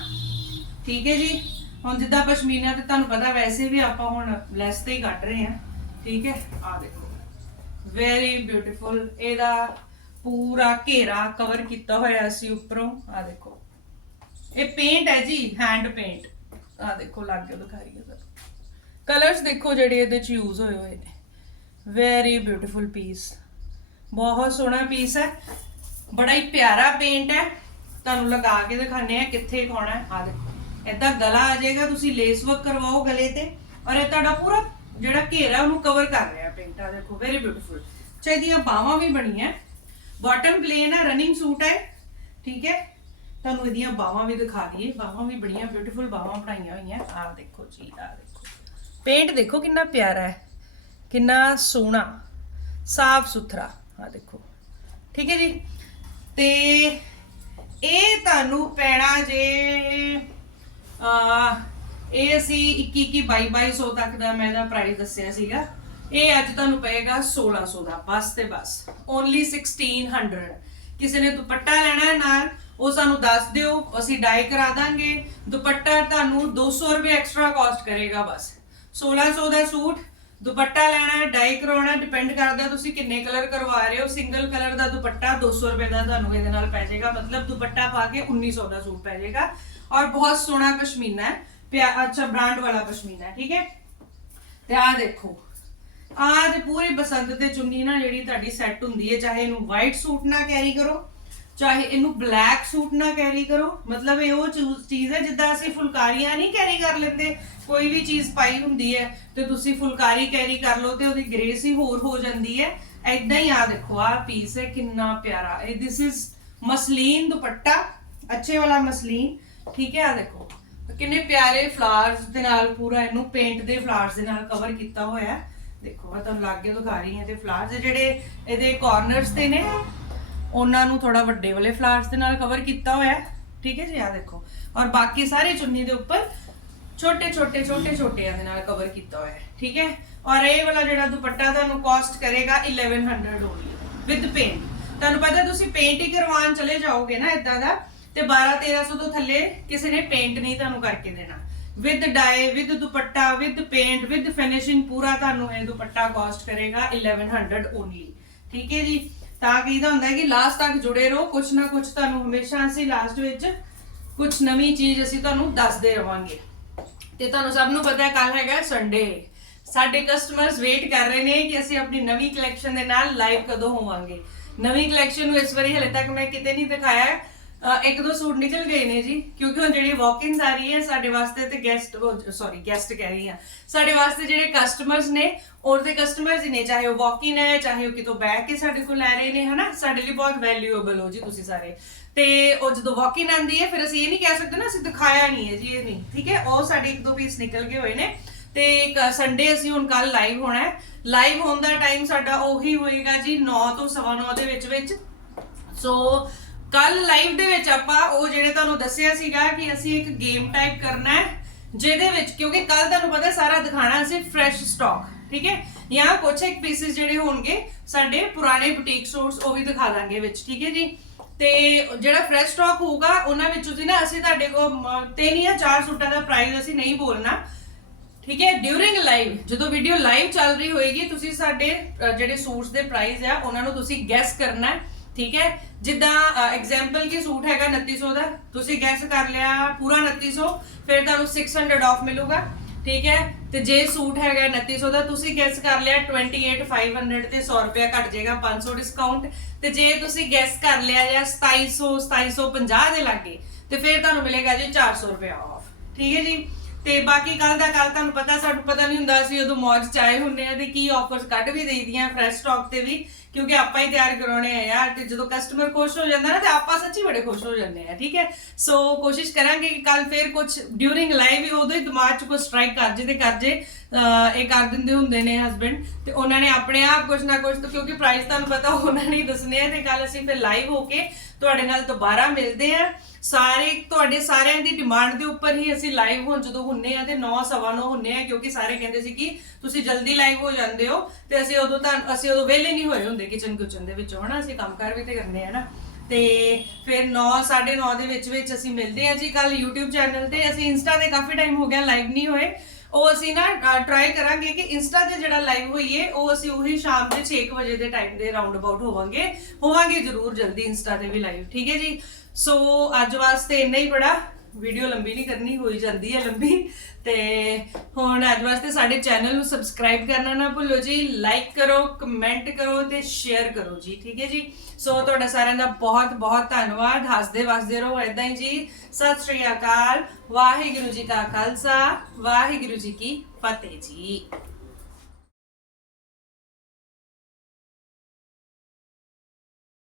ਠੀਕ ਹੈ ਜੀ? ਹੁਣ ਜਿੱਦਾਂ ਪਸ਼ਮੀਨਾ ਤੇ ਤੁਹਾਨੂੰ ਪਤਾ ਵੈਸੇ ਵੀ ਆਪਾਂ ਹੁਣ ਲੈਸ ਤੇ ਹੀ ਕੱਢ ਰਹੇ ਹਾਂ। ਠੀਕ ਹੈ? ਆ ਦੇਖੋ। ਵੈਰੀ ਬਿਊਟੀਫੁਲ ਇਹਦਾ ਪੂਰਾ ਘੇਰਾ ਕਵਰ ਕੀਤਾ ਹੋਇਆ ਸੀ ਉੱਪਰੋਂ। ਆ ਦੇਖੋ। ਇਹ ਪੇਂਟ ਹੈ ਜੀ ਹੈਂਡ ਪੇਂਟ ਆ ਦੇਖੋ, ਲੱਗ ਕੇ ਦਿਖਾਈ ਹੈ ਕਲਰਸ ਦੇਖੋ ਜਿਹੜੇ ਇਹਦੇ ਚ ਯੂਜ਼ ਹੋਏ ਹੋਏ ਨੇ। ਵੈਰੀ ਬਿਊਟੀਫੁਲ ਪੀਸ ਬਹੁਤ ਸੋਹਣਾ ਪੀਸ ਹੈ। ਬੜਾ ਹੀ ਪਿਆਰਾ ਪੇਂਟ ਹੈ। ਤੁਹਾਨੂੰ ਲਗਾ ਕੇ ਦਿਖਾਣੇ ਆ ਕਿੱਥੇ ਪਾਉਣਾ ਹੈ। ਆ ਦੇਖੋ। ਏਦਾਂ ਗਲਾ ਆ ਜਾਏਗਾ, ਤੁਸੀਂ ਲੇਸ ਵਰਕ ਕਰਵਾਓ ਗਲੇ ਤੇ, ਔਰ ਇਹ ਤੁਹਾਡਾ ਪੂਰਾ ਜਿਹੜਾ ਘੇਰਾ ਉਹਨੂੰ ਕਵਰ ਕਰ ਰਿਹਾ ਪੇਂਟ ਆ ਦੇਖੋ ਵੈਰੀ ਬਿਊਟੀਫੁਲ ਇਹਦੀਆਂ ਬਾਹਾਂ ਵੀ ਬਣੀਆਂ। ਬਾਟਮ ਪਲੇਨ ਹੈ ਰਨਿੰਗ ਸੂਟ ਹੈ ਠੀਕ ਹੈ? ਤੁਹਾਨੂੰ ਇਹਦੀਆਂ ਬਾਹਾਂ ਵੀ ਦਿਖਾ ਦਈਏ। ਬਾਹਾਂ ਵੀ ਬੜੀਆਂ ਬਿਊਟੀਫੁਲ ਬਾਹਾਂ ਬਣਾਈਆਂ ਹੋਈਆਂ। ਆਹ ਦੇਖੋ ਜੀ, ਆਹ ਦੇਖੋ। ਪੇਂਟ ਦੇਖੋ ਕਿੰਨਾ ਪਿਆਰਾ ਹੈ, ਕਿੰਨਾ ਸੋਹਣਾ, ਸਾਫ਼ ਸੁਥਰਾ, ਆਹ ਦੇਖੋ। ਠੀਕ ਹੈ ਜੀ? ਤੇ ਇਹ ਤੁਹਾਨੂੰ ਪੈਣਾ ਜੇ ਇਹ ਅਸੀਂ 21 21 22 2200 ਤੱਕ ਦਾ ਮੈਂ ਇਹਦਾ ਪ੍ਰਾਈਸ ਦੱਸਿਆ ਸੀਗਾ। ਇਹ ਅੱਜ ਤੁਹਾਨੂੰ ਪਏਗਾ 1600 ਦਾ, ਬਸ ਤੇ ਬਸ। ਓਨਲੀ 1600 ਕਿਸੇ ਨੇ ਦੁਪੱਟਾ ਲੈਣਾ ਹੈ ਨਾਲ, ਉਹ ਸਾਨੂੰ ਦੱਸ ਦਿਓ, ਅਸੀਂ ਡਾਈ ਕਰਾ ਦਾਂਗੇ। ਦੁਪੱਟਾ ਤੁਹਾਨੂੰ 200 ਰੁਪਏ ਐਕਸਟਰਾ ਕਾਸਟ ਕਰੇਗਾ ਬਸ। 1600 ਦਾ ਸੂਟ, ਦੁਪੱਟਾ ਲੈਣਾ ਹੈ ਡਾਈ ਕਰਾਉਣਾ ਡਿਪੈਂਡ ਕਰਦਾ ਤੁਸੀਂ ਕਿੰਨੇ ਕਲਰ ਕਰਵਾ ਰਹੇ ਹੋ। ਸਿੰਗਲ ਕਲਰ ਦਾ ਦੁਪੱਟਾ 200 ਰੁਪਏ ਦਾ ਤੁਹਾਨੂੰ ਇਹਦੇ ਨਾਲ ਪੈ ਜਾਏਗਾ। ਮਤਲਬ ਦੁਪੱਟਾ ਪਾ ਕੇ 1900 ਦਾ ਸੂਟ ਪੈ ਜਾਏਗਾ। ਔਰ ਬਹੁਤ ਸੋਹਣਾ ਪਸ਼ਮੀਨਾ ਹੈ, ਪਿਆ- ਅੱਛਾ ਬ੍ਰਾਂਡ ਵਾਲਾ ਪਸ਼ਮੀਨਾ ਹੈ, ਠੀਕ ਹੈ? ਤੇ ਆਹ ਦੇਖੋ, ਆਹ ਤੇ ਪੂਰੀ ਬਸੰਤ ਤੇ ਚੁੰਨੀ ਨਾ ਜਿਹੜੀ ਤੁਹਾਡੀ ਸੈੱਟ ਹੁੰਦੀ ਹੈ, ਚਾਹੇ ਇਹਨੂੰ ਵਾਈਟ ਸੂਟ ਨਾਲ ਕੈਰੀ ਕਰੋ, ਚਾਹੇ ਇਹਨੂੰ ਬਲੈਕ ਸੂਟ ਨਾਲ ਕੈਰੀ ਕਰੋ, ਮਤਲਬ ਇਹ ਉਹ ਚੂ- ਚੀਜ਼ ਹੈ ਜਿੱਦਾਂ ਅਸੀਂ ਫੁਲਕਾਰੀਆਂ ਨਹੀਂ ਕੈਰੀ ਕਰ ਲੈਂਦੇ, ਕੋਈ ਵੀ ਚੀਜ਼ ਪਾਈ ਹੁੰਦੀ ਹੈ, ਤੇ ਤੁਸੀਂ ਫੁਲਕਾਰੀ ਕੈਰੀ ਕਰ ਲਓ ਤੇ ਉਹਦੀ ਗ੍ਰੇਸ ਹੀ ਹੋਰ ਹੋ ਜਾਂਦੀ ਹੈ। ਐਦਾਂ ਹੀ ਆ ਦੇਖੋ, ਆਹ ਪੀਸ ਹੈ, ਕਿੰਨਾ ਪਿਆਰਾ, ਇਹ ਦਿਸ ਇਜ਼ ਮਸਲੀਨ ਦੁਪੱਟਾ, ਅੱਛੇ ਵਾਲਾ ਮਸਲੀਨ ਠੀਕ ਹੈ ਆ ਦੇਖੋ। ਕਿੰਨੇ ਪਿਆਰੇ ਫਲਾਵਰਸ ਦੇ ਨਾਲ ਪੂਰਾ ਇਹਨੂੰ ਪੇਂਟ ਦੇ ਫਲਾਵਰਸ ਦੇ ਨਾਲ ਕਵਰ ਕੀਤਾ ਹੋਇਆ ਹੈ। ਦੇਖੋ, ਮੈਂ ਤੁਹਾਨੂੰ ਲਾਗੇ ਦਿਖਾ ਰਹੀ ਹਾਂ ਤੇ ਫਲਾਵਰਸ ਜਿਹੜੇ ਇਹਦੇ ਕਾਰਨਰਸ ਤੇ ਨੇ, ਉਹਨਾਂ ਨੂੰ ਥੋੜਾ ਵੱਡੇ ਵਾਲੇ ਫਲਾਵਰਸ ਦੇ ਨਾਲ ਕਵਰ ਕੀਤਾ ਹੋਇਆ ਹੈ। ਠੀਕ ਹੈ ਜੀ ਆ ਦੇਖੋ। ਔਰ ਬਾਕੀ ਸਾਰੇ ਚੁੰਨੀ ਦੇ ਉੱਪਰ ਛੋਟੇ ਛੋਟੇ ਛੋਟੇ ਛੋਟੇ ਦੇ ਨਾਲ ਕਵਰ ਕੀਤਾ ਹੋਇਆ ਹੈ। ਠੀਕ ਹੈ? ਔਰ ਇਹ ਵਾਲਾ ਜਿਹੜਾ ਦੁਪੱਟਾ ਤੁਹਾਨੂੰ ਕਾਸਟ ਕਰੇਗਾ 1100 ਓਨਲੀ ਵਿਦ ਪੇਂਟ ਤੁਹਾਨੂੰ ਪਤਾ ਤੁਸੀਂ ਪੇਂਟ ਹੀ ਕਰਵਾਉਣ ਚਲੇ ਜਾਓਗੇ ਨਾ ਇਦਾਂ ਦਾ। ਤੇ 12 1300 ਤੋਂ ਥੱਲੇ ਕਿਸੇ ਨੇ ਪੇਂਟ ਨਹੀਂ ਤੁਹਾਨੂੰ ਕਰਕੇ ਦੇਣਾ। With dye with dupatta with paint with finishing ਪੂਰਾ ਤੁਹਾਨੂੰ ਇਹ ਦੁਪੱਟਾ ਕਾਸਟ ਕਰੇਗਾ 1100 ਓਨਲੀ ਠੀਕ ਹੈ ਜੀ? ਤਾਂ ਕੀਦਾ ਹੁੰਦਾ ਹੈ ਕਿ ਲਾਸਟ ਤੱਕ ਜੁੜੇ ਰਹੋ, ਕੁਛ ਨਾ ਕੁਛ ਤੁਹਾਨੂੰ ਹਮੇਸ਼ਾ ਅਸੀਂ ਲਾਸਟ ਵਿੱਚ ਕੁਛ ਨਵੀਂ ਚੀਜ਼ ਅਸੀਂ ਤੁਹਾਨੂੰ ਦੱਸਦੇ ਰਵਾਂਗੇ। ਤੇ ਤੁਹਾਨੂੰ ਸਭ ਨੂੰ ਪਤਾ ਹੈ ਕੱਲ ਹੈਗਾ ਸੰਡੇ ਸਾਡੇ ਕਸਟਮਰਸ ਵੇਟ ਕਰ ਰਹੇ ਨੇ ਕਿ ਅਸੀਂ ਆਪਣੀ ਨਵੀਂ ਕਲੈਕਸ਼ਨ ਦੇ ਨਾਲ ਲਾਈਵ ਕਦੋਂ ਹੋਵਾਂਗੇ। ਨਵੀਂ ਕਲੈਕਸ਼ਨ ਨੂੰ ਇਸ ਵਾਰੀ ਹਲੇ ਤੱਕ ਮੈਂ ਕਿਤੇ ਨਹੀਂ ਦਿਖਾਇਆ। ਅ, ਇੱਕ ਦੋ ਸੂਟ ਨਿਕਲ ਗਏ ਨੇ ਜੀ ਕਿਉਂਕਿ ਹੁਣ ਜਿਹੜੀ ਵਾਕ-ਇਨਸ ਆ ਰਹੀ ਹੈ ਸਾਡੇ ਵਾਸਤੇ ਤੇ ਗੈਸਟ ਸੌਰੀ ਗੈਸਟ ਕਹਿ ਰਹੀ ਹਾਂ। ਸਾਡੇ ਵਾਸਤੇ ਜਿਹੜੇ ਕਸਟਮਰਸ ਨੇ ਉਹਦੇ ਕਸਟਮਰਸ ਹੀ ਨੇ ਚਾਹੇ ਉਹ ਵਾਕ-ਇਨ ਹੈ ਚਾਹੇ ਉਹ ਕਿਤੋਂ ਬਹਿ ਕੇ ਸਾਡੇ ਕੋਲ ਲੈ ਰਹੇ ਨੇ ਹਨਾ? ਸਾਡੇ ਲਈ ਬਹੁਤ ਵੈਲਿਊਏਬਲ ਹੋ ਜੀ ਤੁਸੀਂ ਸਾਰੇ। ਤੇ ਉਹ ਜਦੋਂ ਵਾਕ-ਇਨ ਆਂਦੀ ਹੈ ਫਿਰ ਅਸੀਂ ਇਹ ਨਹੀਂ ਕਹਿ ਸਕਦੇ ਨਾ ਅਸੀਂ ਦਿਖਾਇਆ ਨਹੀਂ ਹੈ ਜੀ ਇਹ ਨਹੀਂ ਠੀਕ ਹੈ? ਉਹ ਸਾਡੇ ਇੱਕ ਦੋ ਪੀਸ ਨਿਕਲ ਗਏ ਹੋਏ ਨੇ। ਤੇ ਸੰਡੇ ਅਸੀਂ ਹੁਣ ਕੱਲ ਲਾਈਵ ਹੋਣਾ ਹੈ। ਲਾਈਵ ਹੋਣ ਦਾ ਟਾਈਮ ਸਾਡਾ ਉਹੀ ਹੋਏਗਾ ਜੀ 9 ਤੋਂ 9:30 ਦੇ ਵਿੱਚ ਵਿੱਚ ਸੋ ਕੱਲ ਲਾਈਵ ਦੇ ਵਿੱਚ ਆਪਾਂ ਉਹ ਜਿਹੜੇ ਤੁਹਾਨੂੰ ਦੱਸਿਆ ਸੀਗਾ ਕਿ ਅਸੀਂ ਇੱਕ ਗੇਮ ਟਾਈਪ ਕਰਨਾ ਹੈ, ਜਿਹਦੇ ਵਿੱਚ ਕਿਉਂਕਿ ਕੱਲ ਤੁਹਾਨੂੰ ਪਤਾ ਸਾਰਾ ਦਿਖਾਣਾ ਅਸੀਂ ਫਰੈਸ਼ ਸਟਾਕ ਠੀਕ ਹੈ? ਜਾਂ ਕੁਝ ਇੱਕ ਪੀਸਿਸ ਜਿਹੜੇ ਹੋਣਗੇ, ਸਾਡੇ ਪੁਰਾਣੇ ਬੁਟੀਕ ਸੂਟਸ ਉਹ ਵੀ ਦਿਖਾ ਦਾਂਗੇ ਵਿੱਚ, ਠੀਕ ਹੈ ਜੀ? ਤੇ ਜਿਹੜਾ ਫਰੈਸ਼ ਸਟਾਕ ਹੋਊਗਾ, ਉਹਨਾਂ ਵਿੱਚੋਂ ਦੀ ਨਾ ਅਸੀਂ ਤੁਹਾਡੇ ਕੋਲ ਤਿੰਨ ਜਾਂ ਚਾਰ ਸੂਟਾਂ ਦਾ ਪ੍ਰਾਈਸ ਅਸੀਂ ਨਹੀਂ ਬੋਲਣਾ, ਠੀਕ ਹੈ? ਡਿਊਰਿੰਗ ਲਾਈਵ ਜਦੋਂ ਵੀਡੀਓ ਲਾਈਵ ਚੱਲ ਰਹੀ ਹੋਏਗੀ, ਤੁਸੀਂ ਸਾਡੇ ਜਿਹੜੇ ਸੂਟਸ ਦੇ ਪ੍ਰਾਈਸ ਆ, ਉਹਨਾਂ ਨੂੰ ਤੁਸੀਂ ਗੈਸ ਕਰਨਾ ਹੈ। ਠੀਕ ਹੈ? ਜਿੱਦਾਂ ਐਗਜ਼ਾਮਪਲ ਕਿ ਸੂਟ ਹੈਗਾ 2900 ਦਾ? ਤੁਸੀਂ ਗੈਸ ਕਰ ਲਿਆ, ਪੂਰਾ 2900 ਫਿਰ ਤੁਹਾਨੂੰ 600 ਆਫ ਮਿਲੂਗਾ। ਠੀਕ ਹੈ? ਤੇ ਜੇ ਸੂਟ ਹੈਗਾ 2900 ਦਾ, ਤੁਸੀਂ ਗੈਸ ਕਰ ਲਿਆ 28500 ਤੇ 100 ਰੁਪਇਆ ਘਟ ਜਾਏਗਾ 500 ਡਿਸਕਾਊਂਟ ਤੇ ਜੇ ਤੁਸੀਂ ਗੈਸ ਕਰ ਲਿਆ ਜਾਂ 2700 2750 ਦੇ ਲਾਗੇ, ਤੇ ਫਿਰ ਤੁਹਾਨੂੰ ਮਿਲੇਗਾ ਜੀ 400 ਰੁਪਇਆ ਆਫ ਠੀਕ ਹੈ ਜੀ? ਤੇ ਬਾਕੀ ਕੱਲ ਦਾ ਕੱਲ ਤੁਹਾਨੂੰ ਪਤਾ, ਸਾਨੂੰ ਪਤਾ ਨਹੀਂ ਹੁੰਦਾ ਸੀ ਉਦੋਂ ਮੌਜ ਚ ਆਏ ਹੁੰਨੇ ਆ ਤੇ ਕੀ ਆਫਰਸ ਕੱਢ ਵੀ ਦੇਈਦੀਆਂ ਫਰੈਸ਼ ਸਟਾਕ ਤੇ ਵੀ। ਕਿਉਂਕਿ ਆਪਾਂ ਹੀ ਤਿਆਰ ਕਰਾਉਣੇ ਆ ਯਾਰ ਤੇ ਜਦੋਂ ਕਸਟਮਰ ਖੁਸ਼ ਹੋ ਜਾਂਦਾ ਨਾ ਤੇ ਆਪਾਂ ਸੱਚੀ ਬੜੇ ਖੁਸ਼ ਹੋ ਜਾਂਦੇ ਆ, ਠੀਕ ਹੈ? ਸੋ ਕੋਸ਼ਿਸ਼ ਕਰਾਂਗੇ ਕਿ ਕੱਲ ਫੇਰ ਕੁਝ ਡਿਊਰਿੰਗ ਲਾਈਵ ਹੀ ਉਦੋਂ ਹੀ ਦਿਮਾਗ 'ਚ ਕੋਈ ਸਟ੍ਰਾਈਕ ਕਰ ਜੇ ਤੇ ਕਰ ਜੇ ਇਹ ਕਰ ਦਿੰਦੇ ਹੁੰਦੇ ਨੇ ਹਸਬੰਡ ਤੇ ਉਹਨਾਂ ਨੇ ਆਪਣੇ ਆਪ ਕੁਝ ਨਾ ਕੁਝ ਤਾਂ ਕਿਉਂਕਿ ਪ੍ਰਾਈਸ ਤੁਹਾਨੂੰ ਪਤਾ ਉਹਨਾਂ ਨੇ ਹੀ ਦੱਸਣੇ ਆ ਤੇ ਕੱਲ ਅਸੀਂ ਫਿਰ ਲਾਈਵ ਹੋ ਕੇ ਤੁਹਾਡੇ ਨਾਲ ਦੁਬਾਰਾ ਮਿਲਦੇ ਆ ਸਾਰੇ, ਤੁਹਾਡੇ ਸਾਰਿਆਂ ਦੀ ਡਿਮਾਂਡ ਦੇ ਉੱਪਰ ਹੀ ਅਸੀਂ ਲਾਈਵ ਹੁਣ ਜਦੋਂ ਹੁੰਨੇ ਆ ਤੇ 9 ਸਵਾ 9 ਹੁੰਨੇ ਆ ਕਿਉਂਕਿ ਸਾਰੇ ਕਹਿੰਦੇ ਸੀ ਕਿ ਤੁਸੀਂ ਜਲਦੀ ਲਾਈਵ ਹੋ ਜਾਂਦੇ ਹੋ ਤੇ ਅਸੀਂ ਉਦੋਂ ਤਾਂ, ਅਸੀਂ ਉਦੋਂ ਵਿਹਲੇ ਨਹੀਂ ਹੋਏ ਹੁੰਦੇ ਕਿਚਨ ਕੁਚਨ ਦੇ ਵਿੱਚੋਂ, ਹਨਾ? ਅਸੀਂ ਕੰਮ ਕਰ ਵੀ ਤੇ ਕਰਨੇ ਆ ਨਾ ਤੇ ਫਿਰ 9 9:30 ਦੇ ਵਿੱਚ ਵਿੱਚ ਅਸੀਂ ਮਿਲਦੇ ਹਾਂ ਜੀ ਕੱਲ YouTube ਚੈਨਲ ਤੇ। ਅਸੀਂ ਇੰਸਟਾ ਤੇ ਕਾਫੀ ਟਾਈਮ ਹੋ ਗਿਆ ਲਾਈਵ ਨਹੀਂ ਹੋਏ। ਉਹ ਅਸੀਂ ਨਾ ਟਰਾਈ ਕਰਾਂਗੇ ਕਿ ਇੰਸਟਾ ਤੇ ਜਿਹੜਾ ਲਾਈਵ ਹੋਈਏ, ਉਹ ਅਸੀਂ ਉਹੀ ਸ਼ਾਮ ਦੇ 6 ਕੁ ਵਜੇ ਦੇ ਟਾਈਮ ਦੇ ਰਾਉਂਡ ਅਬਾਊਟ ਹੋਵਾਂਗੇ। ਹੋਵਾਂਗੇ ਜ਼ਰੂਰ ਜਲਦੀ ਇੰਸਟਾ ਤੇ ਵੀ ਲਾਈਵ ਠੀਕ ਹੈ ਜੀ? ਸੋ ਅੱਜ ਵਾਸਤੇ ਇੰਨਾ ਹੀ ਬੜਾ। ਵੀਡੀਓ ਲੰਬੀ ਨਹੀਂ ਕਰਨੀ, ਹੋਈ ਜਾਂਦੀ ਹੈ ਲੰਬੀ। ਤੇ ਹੁਣ ਅੱਜ ਵਾਸਤੇ ਸਾਡੇ ਚੈਨਲ ਨੂੰ ਸਬਸਕ੍ਰਾਈਬ ਕਰਨਾ ਨਾ ਭੁੱਲੋ ਜੀ ਲਾਈਕ ਕਰੋ ਕਮੈਂਟ ਕਰੋ ਤੇ ਸ਼ੇਅਰ ਕਰੋ ਜੀ, ਠੀਕ ਹੈ ਜੀ? ਸੋ ਤੁਹਾਡਾ ਸਾਰਿਆਂ ਦਾ ਬਹੁਤ ਬਹੁਤ ਧੰਨਵਾਦ। ਹੱਸਦੇ ਵਸਦੇ ਰਹੋ ਐਦਾਂ ਹੀ ਜੀ। ਸਤਿ ਸ਼੍ਰੀ ਅਕਾਲ। ਵਾਹਿਗੁਰੂ ਜੀ ਕਾ ਖਾਲਸਾ, ਵਾਹਿਗੁਰੂ ਜੀ ਕੀ ਫਤਿਹ ਜੀ।